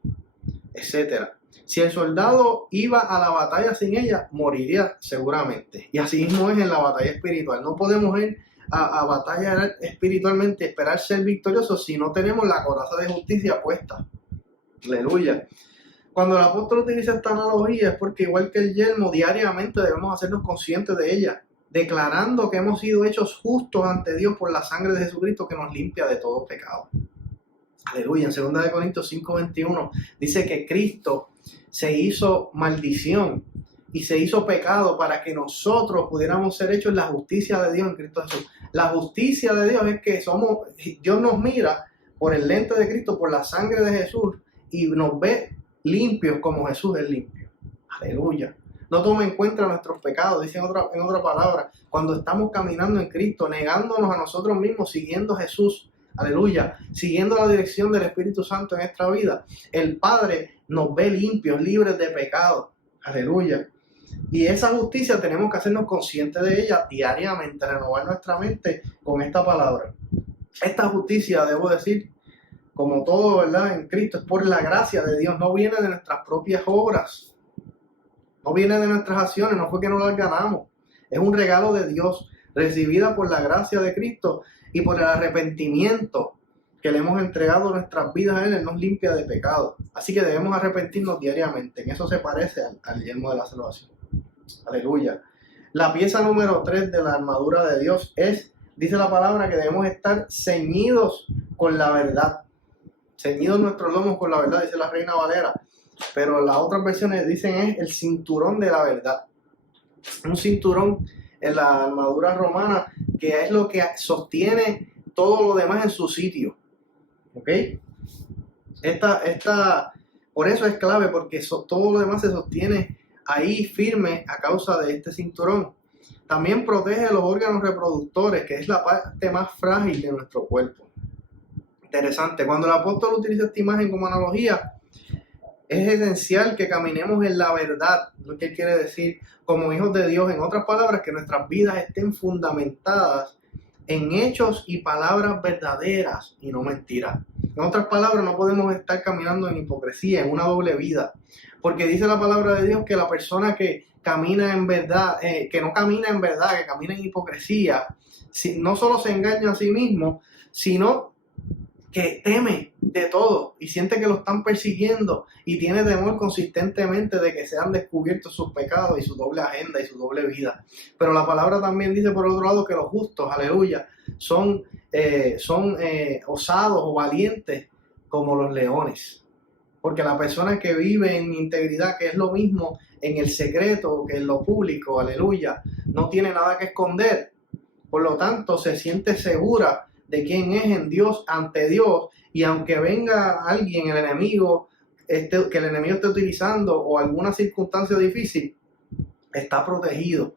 etc. Si el soldado iba a la batalla sin ella, moriría seguramente. Y así mismo es en la batalla espiritual. No podemos ir a batallar espiritualmente, esperar ser victoriosos si no tenemos la coraza de justicia puesta. Aleluya. Cuando el apóstol utiliza esta analogía es porque, igual que el yelmo, diariamente debemos hacernos conscientes de ella, declarando que hemos sido hechos justos ante Dios por la sangre de Jesucristo que nos limpia de todo pecado. Aleluya. En 2 Corintios 5:21 dice que Cristo se hizo maldición y se hizo pecado para que nosotros pudiéramos ser hechos la justicia de Dios en Cristo Jesús. La justicia de Dios es que Dios nos mira por el lente de Cristo, por la sangre de Jesús, y nos ve limpios como Jesús es limpio. Aleluya. No toma en cuenta nuestros pecados, dice en otra palabra, cuando estamos caminando en Cristo, negándonos a nosotros mismos, siguiendo a Jesús, aleluya, siguiendo la dirección del Espíritu Santo en nuestra vida, el Padre nos ve limpios, libres de pecado, aleluya. Y esa justicia tenemos que hacernos conscientes de ella diariamente, renovar nuestra mente con esta palabra. Esta justicia, debo decir, como todo, ¿verdad?, en Cristo, es por la gracia de Dios, no viene de nuestras propias obras. No viene de nuestras acciones, no fue que no las ganamos. Es un regalo de Dios. recibida por la gracia de Cristo y por el arrepentimiento que le hemos entregado nuestras vidas a Él nos limpia de pecado. Así que debemos arrepentirnos diariamente. En eso se parece al yelmo de la salvación. Aleluya. La pieza número 3 de la armadura de Dios es, dice la palabra, que debemos estar ceñidos con la verdad. Ceñidos nuestros lomos con la verdad, dice la Reina Valera. Pero las otras versiones dicen es el cinturón de la verdad. Un cinturón en la armadura romana que es lo que sostiene todo lo demás en su sitio. ¿Ok? Por eso es clave, porque todo lo demás se sostiene ahí firme a causa de este cinturón. También protege los órganos reproductores, que es la parte más frágil de nuestro cuerpo. Interesante. Cuando el apóstol utiliza esta imagen como analogía, es esencial que caminemos en la verdad, lo que quiere decir como hijos de Dios. En otras palabras, que nuestras vidas estén fundamentadas en hechos y palabras verdaderas y no mentiras. En otras palabras, no podemos estar caminando en hipocresía, en una doble vida. Porque dice la palabra de Dios que la persona que camina en verdad, que no camina en verdad, que camina en hipocresía, no solo se engaña a sí mismo, sino que teme de todo y siente que lo están persiguiendo y tiene temor consistentemente de que sean descubiertos sus pecados y su doble agenda y su doble vida. Pero la palabra también dice por otro lado que los justos, aleluya, son osados o valientes como los leones. Porque la persona que vive en integridad, que es lo mismo en el secreto que en lo público, aleluya, no tiene nada que esconder. Por lo tanto, se siente segura de quién es en Dios, ante Dios, y aunque venga alguien, el enemigo, que el enemigo esté utilizando o alguna circunstancia difícil, está protegido,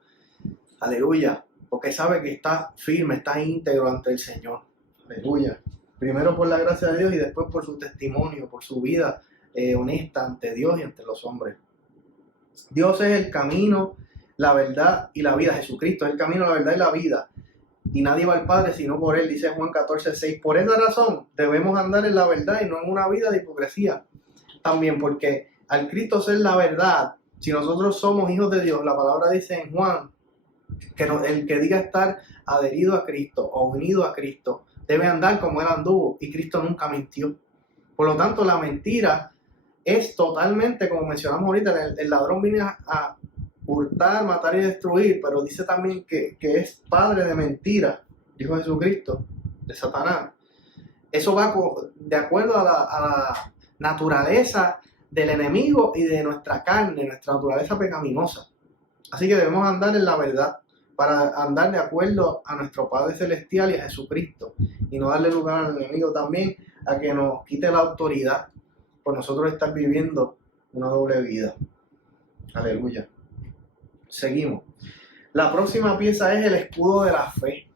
aleluya, porque sabe que está firme, está íntegro ante el Señor, aleluya. Primero por la gracia de Dios y después por su testimonio, por su vida honesta ante Dios y ante los hombres. Dios es el camino, la verdad y la vida. Jesucristo es el camino, la verdad y la vida. Y nadie va al Padre sino por Él, dice Juan 14:6. Por esa razón debemos andar en la verdad y no en una vida de hipocresía. También porque al Cristo ser la verdad, si nosotros somos hijos de Dios, la palabra dice en Juan que el que diga estar adherido a Cristo o unido a Cristo debe andar como Él anduvo, y Cristo nunca mintió. Por lo tanto, la mentira es totalmente, como mencionamos ahorita, el ladrón viene a hurtar, matar y destruir, pero dice también que es padre de mentira, dijo Jesucristo, de Satanás. Eso va de acuerdo a la naturaleza del enemigo y de nuestra carne, nuestra naturaleza pecaminosa. Así que debemos andar en la verdad para andar de acuerdo a nuestro Padre Celestial y a Jesucristo, y no darle lugar al enemigo también a que nos quite la autoridad por nosotros estar viviendo una doble vida. Aleluya. Seguimos. La próxima pieza es el escudo de la fe.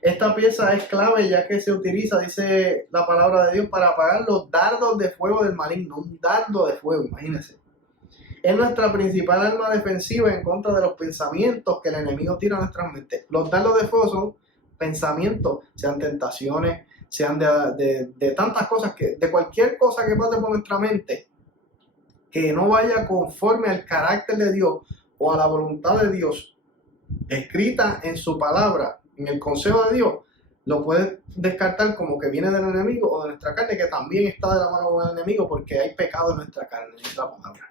Esta pieza es clave ya que se utiliza, dice la palabra de Dios, para apagar los dardos de fuego del maligno. Un dardo de fuego, imagínense. Es nuestra principal arma defensiva en contra de los pensamientos que el enemigo tira a nuestras mentes. Los dardos de fuego son pensamientos, sean tentaciones, sean de tantas cosas, de cualquier cosa que pase por nuestra mente, que no vaya conforme al carácter de Dios o a la voluntad de Dios, escrita en su palabra, en el consejo de Dios, lo puedes descartar como que viene del enemigo o de nuestra carne, que también está de la mano con el enemigo, porque hay pecado en nuestra carne, en nuestra palabra.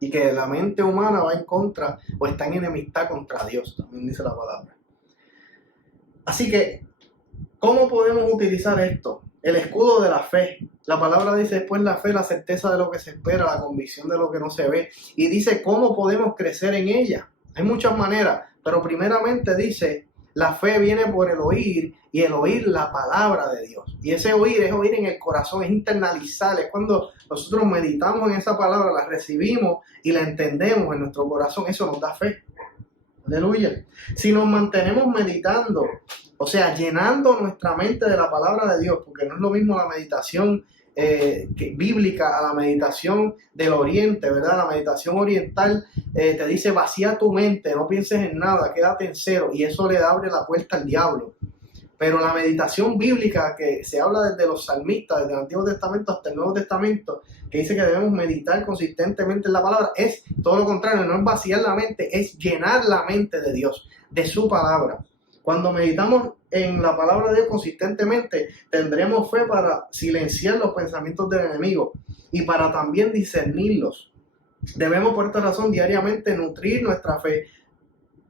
Y que la mente humana va en contra o está en enemistad contra Dios, también dice la palabra. Así que, ¿cómo podemos utilizar esto? El escudo de la fe. La palabra dice después la fe, la certeza de lo que se espera, la convicción de lo que no se ve. Y dice cómo podemos crecer en ella. Hay muchas maneras, pero primeramente dice, la fe viene por el oír y el oír la palabra de Dios. Y ese oír es oír en el corazón, es internalizar, es cuando nosotros meditamos en esa palabra, la recibimos y la entendemos en nuestro corazón. Eso nos da fe. Aleluya. Si nos mantenemos meditando, o sea, llenando nuestra mente de la palabra de Dios, porque no es lo mismo la meditación bíblica a la meditación del oriente, ¿verdad? La meditación oriental te dice vacía tu mente, no pienses en nada, quédate en cero, y eso le abre la puerta al diablo. Pero la meditación bíblica que se habla desde los salmistas, desde el Antiguo Testamento hasta el Nuevo Testamento, que dice que debemos meditar consistentemente en la palabra, es todo lo contrario, no es vaciar la mente, es llenar la mente de Dios, de su palabra. Cuando meditamos en la palabra de Dios consistentemente, tendremos fe para silenciar los pensamientos del enemigo y para también discernirlos. Debemos por esta razón diariamente nutrir nuestra fe,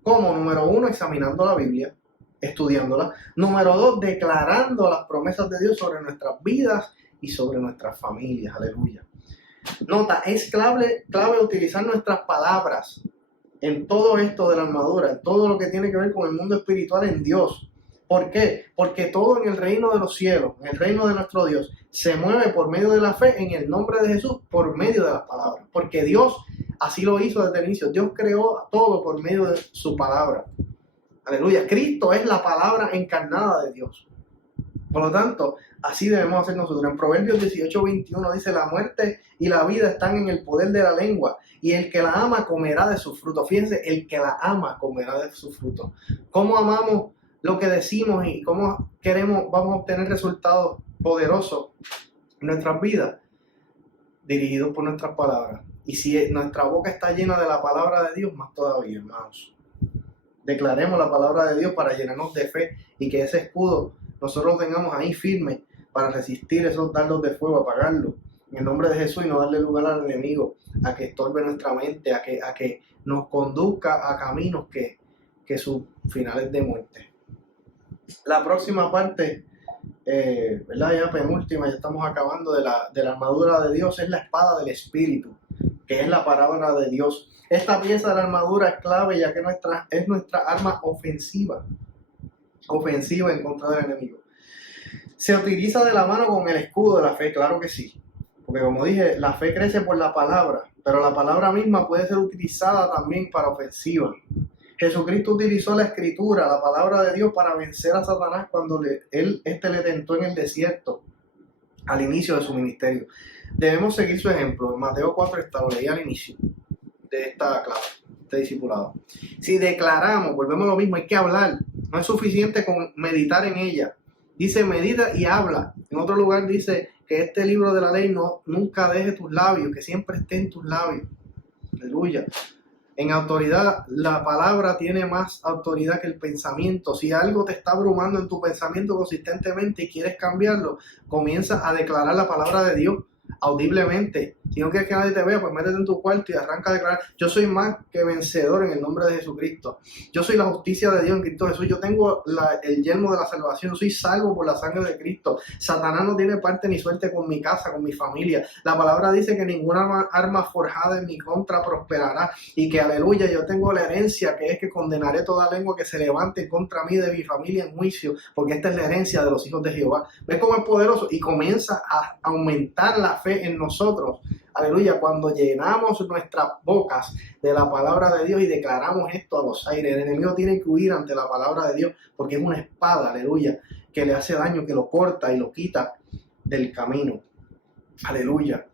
como número 1, examinando la Biblia, estudiándola. Número 2, declarando las promesas de Dios sobre nuestras vidas y sobre nuestras familias. Aleluya. Nota, es clave utilizar nuestras palabras en todo esto de la armadura, en todo lo que tiene que ver con el mundo espiritual en Dios. ¿Por qué? Porque todo en el reino de los cielos, en el reino de nuestro Dios, se mueve por medio de la fe en el nombre de Jesús, por medio de las palabras. Porque Dios así lo hizo desde el inicio. Dios creó todo por medio de su palabra. Aleluya. Cristo es la palabra encarnada de Dios. Por lo tanto, así debemos hacer nosotros. En Proverbios 18:21 dice: la muerte y la vida están en el poder de la lengua, y el que la ama comerá de su fruto. Fíjense, el que la ama comerá de su fruto. ¿Cómo amamos lo que decimos y cómo vamos a obtener resultados poderosos en nuestras vidas? Dirigidos por nuestras palabras. Y si nuestra boca está llena de la palabra de Dios, más todavía, hermanos. Declaremos la palabra de Dios para llenarnos de fe y que ese escudo nosotros lo tengamos ahí firme para resistir esos dardos de fuego, apagarlo en el nombre de Jesús y no darle lugar al enemigo a que estorbe nuestra mente, a que nos conduzca a caminos que su final es de muerte. La próxima parte, ¿verdad? Ya penúltima, ya estamos acabando de la armadura de Dios, es la espada del Espíritu, que es la palabra de Dios. Esta pieza de la armadura es clave, ya que es nuestra arma ofensiva en contra del enemigo. ¿Se utiliza de la mano con el escudo de la fe? Claro que sí, porque como dije, la fe crece por la palabra, pero la palabra misma puede ser utilizada también para ofensiva. Jesucristo utilizó la escritura, la palabra de Dios, para vencer a Satanás cuando le tentó en el desierto al inicio de su ministerio. Debemos seguir su ejemplo. En Mateo 4 lo leí al inicio de esta clase, este discipulado. Si declaramos, volvemos a lo mismo, hay que hablar. No es suficiente con meditar en ella. Dice, medita y habla. En otro lugar dice que este libro de la ley nunca deje tus labios, que siempre esté en tus labios. Aleluya. En autoridad, la palabra tiene más autoridad que el pensamiento. Si algo te está abrumando en tu pensamiento consistentemente y quieres cambiarlo, comienza a declarar la palabra de Dios audiblemente. Si no quieres que nadie te vea, pues métete en tu cuarto y arranca a declarar: yo soy más que vencedor en el nombre de Jesucristo. Yo soy la justicia de Dios en Cristo Jesús. Yo tengo el yelmo de la salvación. Soy salvo por la sangre de Cristo. Satanás no tiene parte ni suerte con mi casa, con mi familia. La palabra dice que ninguna arma forjada en mi contra prosperará, y que, aleluya, yo tengo la herencia, que es que condenaré toda lengua que se levante contra mí de mi familia en juicio, porque esta es la herencia de los hijos de Jehová. ¿Ves cómo es poderoso? Y comienza a aumentar la fe en nosotros. Aleluya, cuando llenamos nuestras bocas de la palabra de Dios y declaramos esto a los aires. El enemigo tiene que huir ante la palabra de Dios, porque es una espada, aleluya, que le hace daño, que lo corta y lo quita del camino. Aleluya.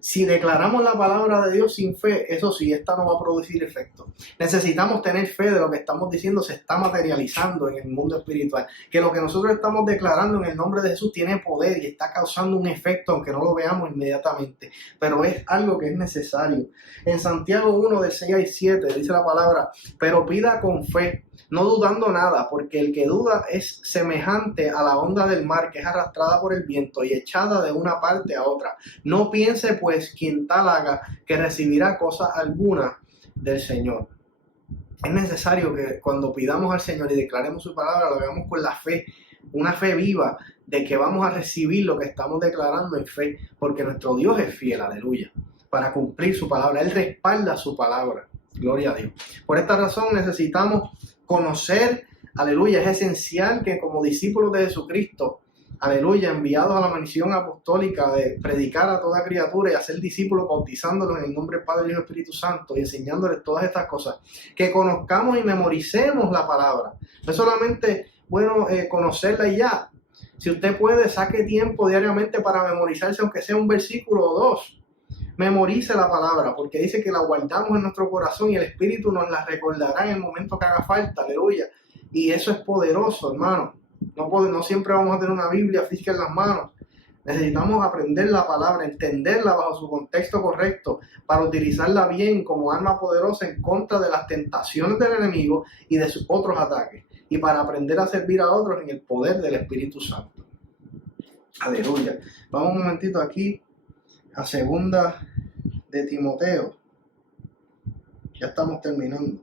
Si declaramos la palabra de Dios sin fe, eso sí, esta no va a producir efecto. Necesitamos tener fe de lo que estamos diciendo se está materializando en el mundo espiritual. Que lo que nosotros estamos declarando en el nombre de Jesús tiene poder y está causando un efecto, aunque no lo veamos inmediatamente. Pero es algo que es necesario. En Santiago 1, de 6 al 7, dice la palabra: pero pida con fe, no dudando nada, porque el que duda es semejante a la onda del mar, que es arrastrada por el viento y echada de una parte a otra. No piense pues quien tal haga que recibirá cosa alguna del Señor. Es necesario que cuando pidamos al Señor y declaremos su palabra, lo hagamos con la fe, una fe viva de que vamos a recibir lo que estamos declarando en fe, porque nuestro Dios es fiel, aleluya, para cumplir su palabra. Él respalda su palabra. Gloria a Dios. Por esta razón necesitamos conocer, aleluya, es esencial que como discípulos de Jesucristo, aleluya, enviados a la misión apostólica de predicar a toda criatura y hacer discípulos, bautizándolos en el nombre del Padre, Hijo y Espíritu Santo y enseñándoles todas estas cosas, que conozcamos y memoricemos la palabra. No es solamente bueno conocerla y ya. Si usted puede, saque tiempo diariamente para memorizarse, aunque sea un versículo o dos. Memorice la palabra, porque dice que la guardamos en nuestro corazón y el Espíritu nos la recordará en el momento que haga falta, aleluya. Y eso es poderoso, hermano. No siempre vamos a tener una Biblia física en las manos. Necesitamos aprender la palabra, entenderla bajo su contexto correcto, para utilizarla bien como arma poderosa en contra de las tentaciones del enemigo y de sus otros ataques, y para aprender a servir a otros en el poder del Espíritu Santo. Aleluya. Vamos un momentito aquí a segunda de Timoteo. Ya estamos terminando.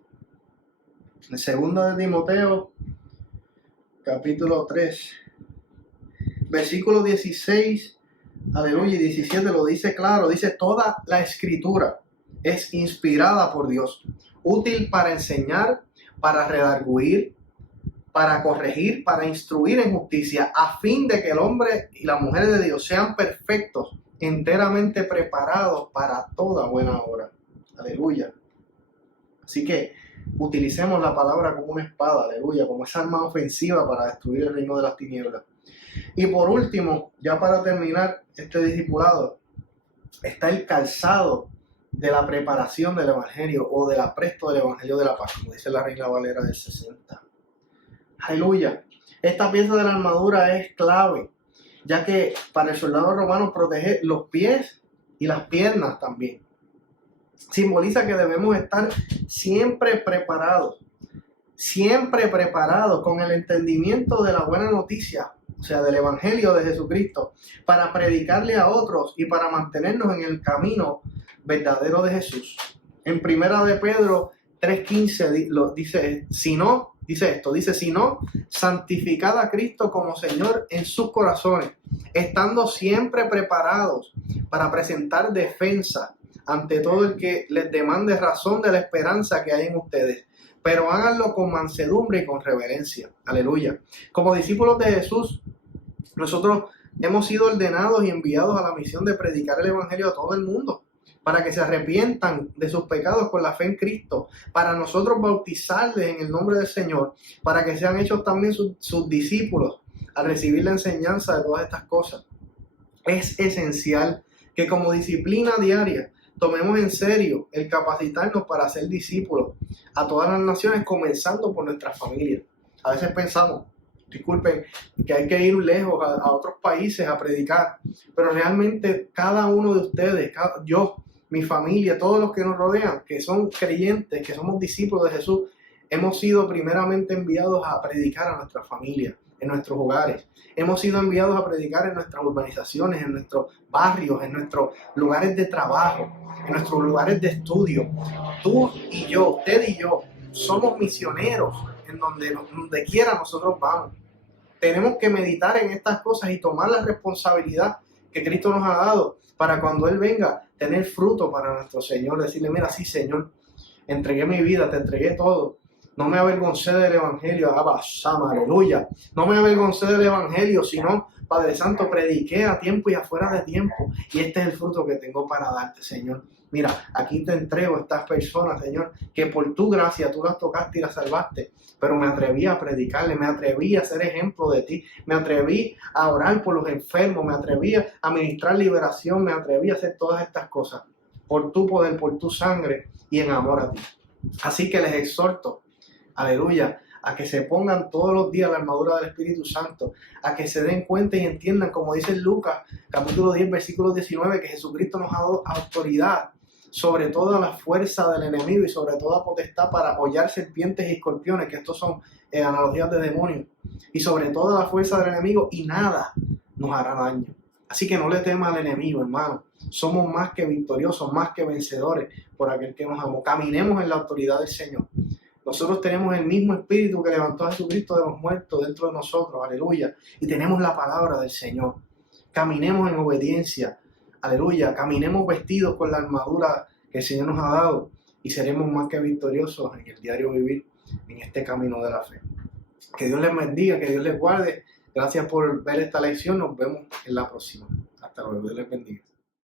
En segunda de Timoteo, capítulo 3. Versículo 16, aleluya, y 17 lo dice claro, dice: toda la escritura es inspirada por Dios, útil para enseñar, para redarguir, para corregir, para instruir en justicia, a fin de que el hombre y la mujer de Dios sean perfectos, enteramente preparados para toda buena obra. Aleluya. Así que utilicemos la palabra como una espada, aleluya, como esa arma ofensiva para destruir el reino de las tinieblas. Y por último, ya para terminar este discipulado, está el calzado de la preparación del Evangelio, o del apresto del Evangelio de la paz, como dice la Reina Valera del 60. Aleluya. Esta pieza de la armadura es clave, ya que para el soldado romano protege los pies y las piernas también. Simboliza que debemos estar siempre preparados con el entendimiento de la buena noticia, o sea, del Evangelio de Jesucristo, para predicarle a otros y para mantenernos en el camino verdadero de Jesús. En Primera de Pedro 3:15 dice, si no, santificad a Cristo como Señor en sus corazones, estando siempre preparados para presentar defensa ante todo el que les demande razón de la esperanza que hay en ustedes, pero háganlo con mansedumbre y con reverencia. Aleluya. Como discípulos de Jesús, nosotros hemos sido ordenados y enviados a la misión de predicar el Evangelio a todo el mundo, para que se arrepientan de sus pecados con la fe en Cristo, para nosotros bautizarles en el nombre del Señor, para que sean hechos también sus discípulos al recibir la enseñanza de todas estas cosas. Es esencial que como disciplina diaria tomemos en serio el capacitarnos para ser discípulos a todas las naciones, comenzando por nuestras familias. A veces pensamos, disculpen, que hay que ir lejos a otros países a predicar, pero realmente cada uno de ustedes, yo, mi familia, todos los que nos rodean, que son creyentes, que somos discípulos de Jesús, hemos sido primeramente enviados a predicar a nuestra familia, en nuestros hogares. Hemos sido enviados a predicar en nuestras urbanizaciones, en nuestros barrios, en nuestros lugares de trabajo, en nuestros lugares de estudio. Tú y yo, usted y yo, somos misioneros en donde quiera nosotros vamos. Tenemos que meditar en estas cosas y tomar la responsabilidad que Cristo nos ha dado para cuando Él venga, tener fruto para nuestro Señor. Decirle, mira, sí, Señor, entregué mi vida, te entregué todo. No me avergoncé del Evangelio, aleluya. No me avergoncé del Evangelio, sino, Padre Santo, prediqué a tiempo y afuera de tiempo. Y este es el fruto que tengo para darte, Señor. Mira, aquí te entrego a estas personas, Señor, que por tu gracia tú las tocaste y las salvaste. Pero me atreví a predicarle, me atreví a ser ejemplo de ti, me atreví a orar por los enfermos, me atreví a ministrar liberación, me atreví a hacer todas estas cosas por tu poder, por tu sangre y en amor a ti. Así que les exhorto, aleluya, a que se pongan todos los días la armadura del Espíritu Santo, a que se den cuenta y entiendan, como dice en Lucas, capítulo 10, versículo 19, que Jesucristo nos ha dado autoridad sobre toda la fuerza del enemigo y sobre toda potestad para hollar serpientes y escorpiones, que estos son analogías de demonios, y sobre toda la fuerza del enemigo, y nada nos hará daño. Así que no le temas al enemigo, hermano. Somos más que victoriosos, más que vencedores por aquel que nos amó. Caminemos en la autoridad del Señor. Nosotros tenemos el mismo espíritu que levantó a Jesucristo de los muertos dentro de nosotros, aleluya, y tenemos la palabra del Señor. Caminemos en obediencia, aleluya, caminemos vestidos con la armadura que el Señor nos ha dado y seremos más que victoriosos en el diario vivir en este camino de la fe. Que Dios les bendiga, que Dios les guarde. Gracias por ver esta lección, nos vemos en la próxima. Hasta luego, Dios les bendiga.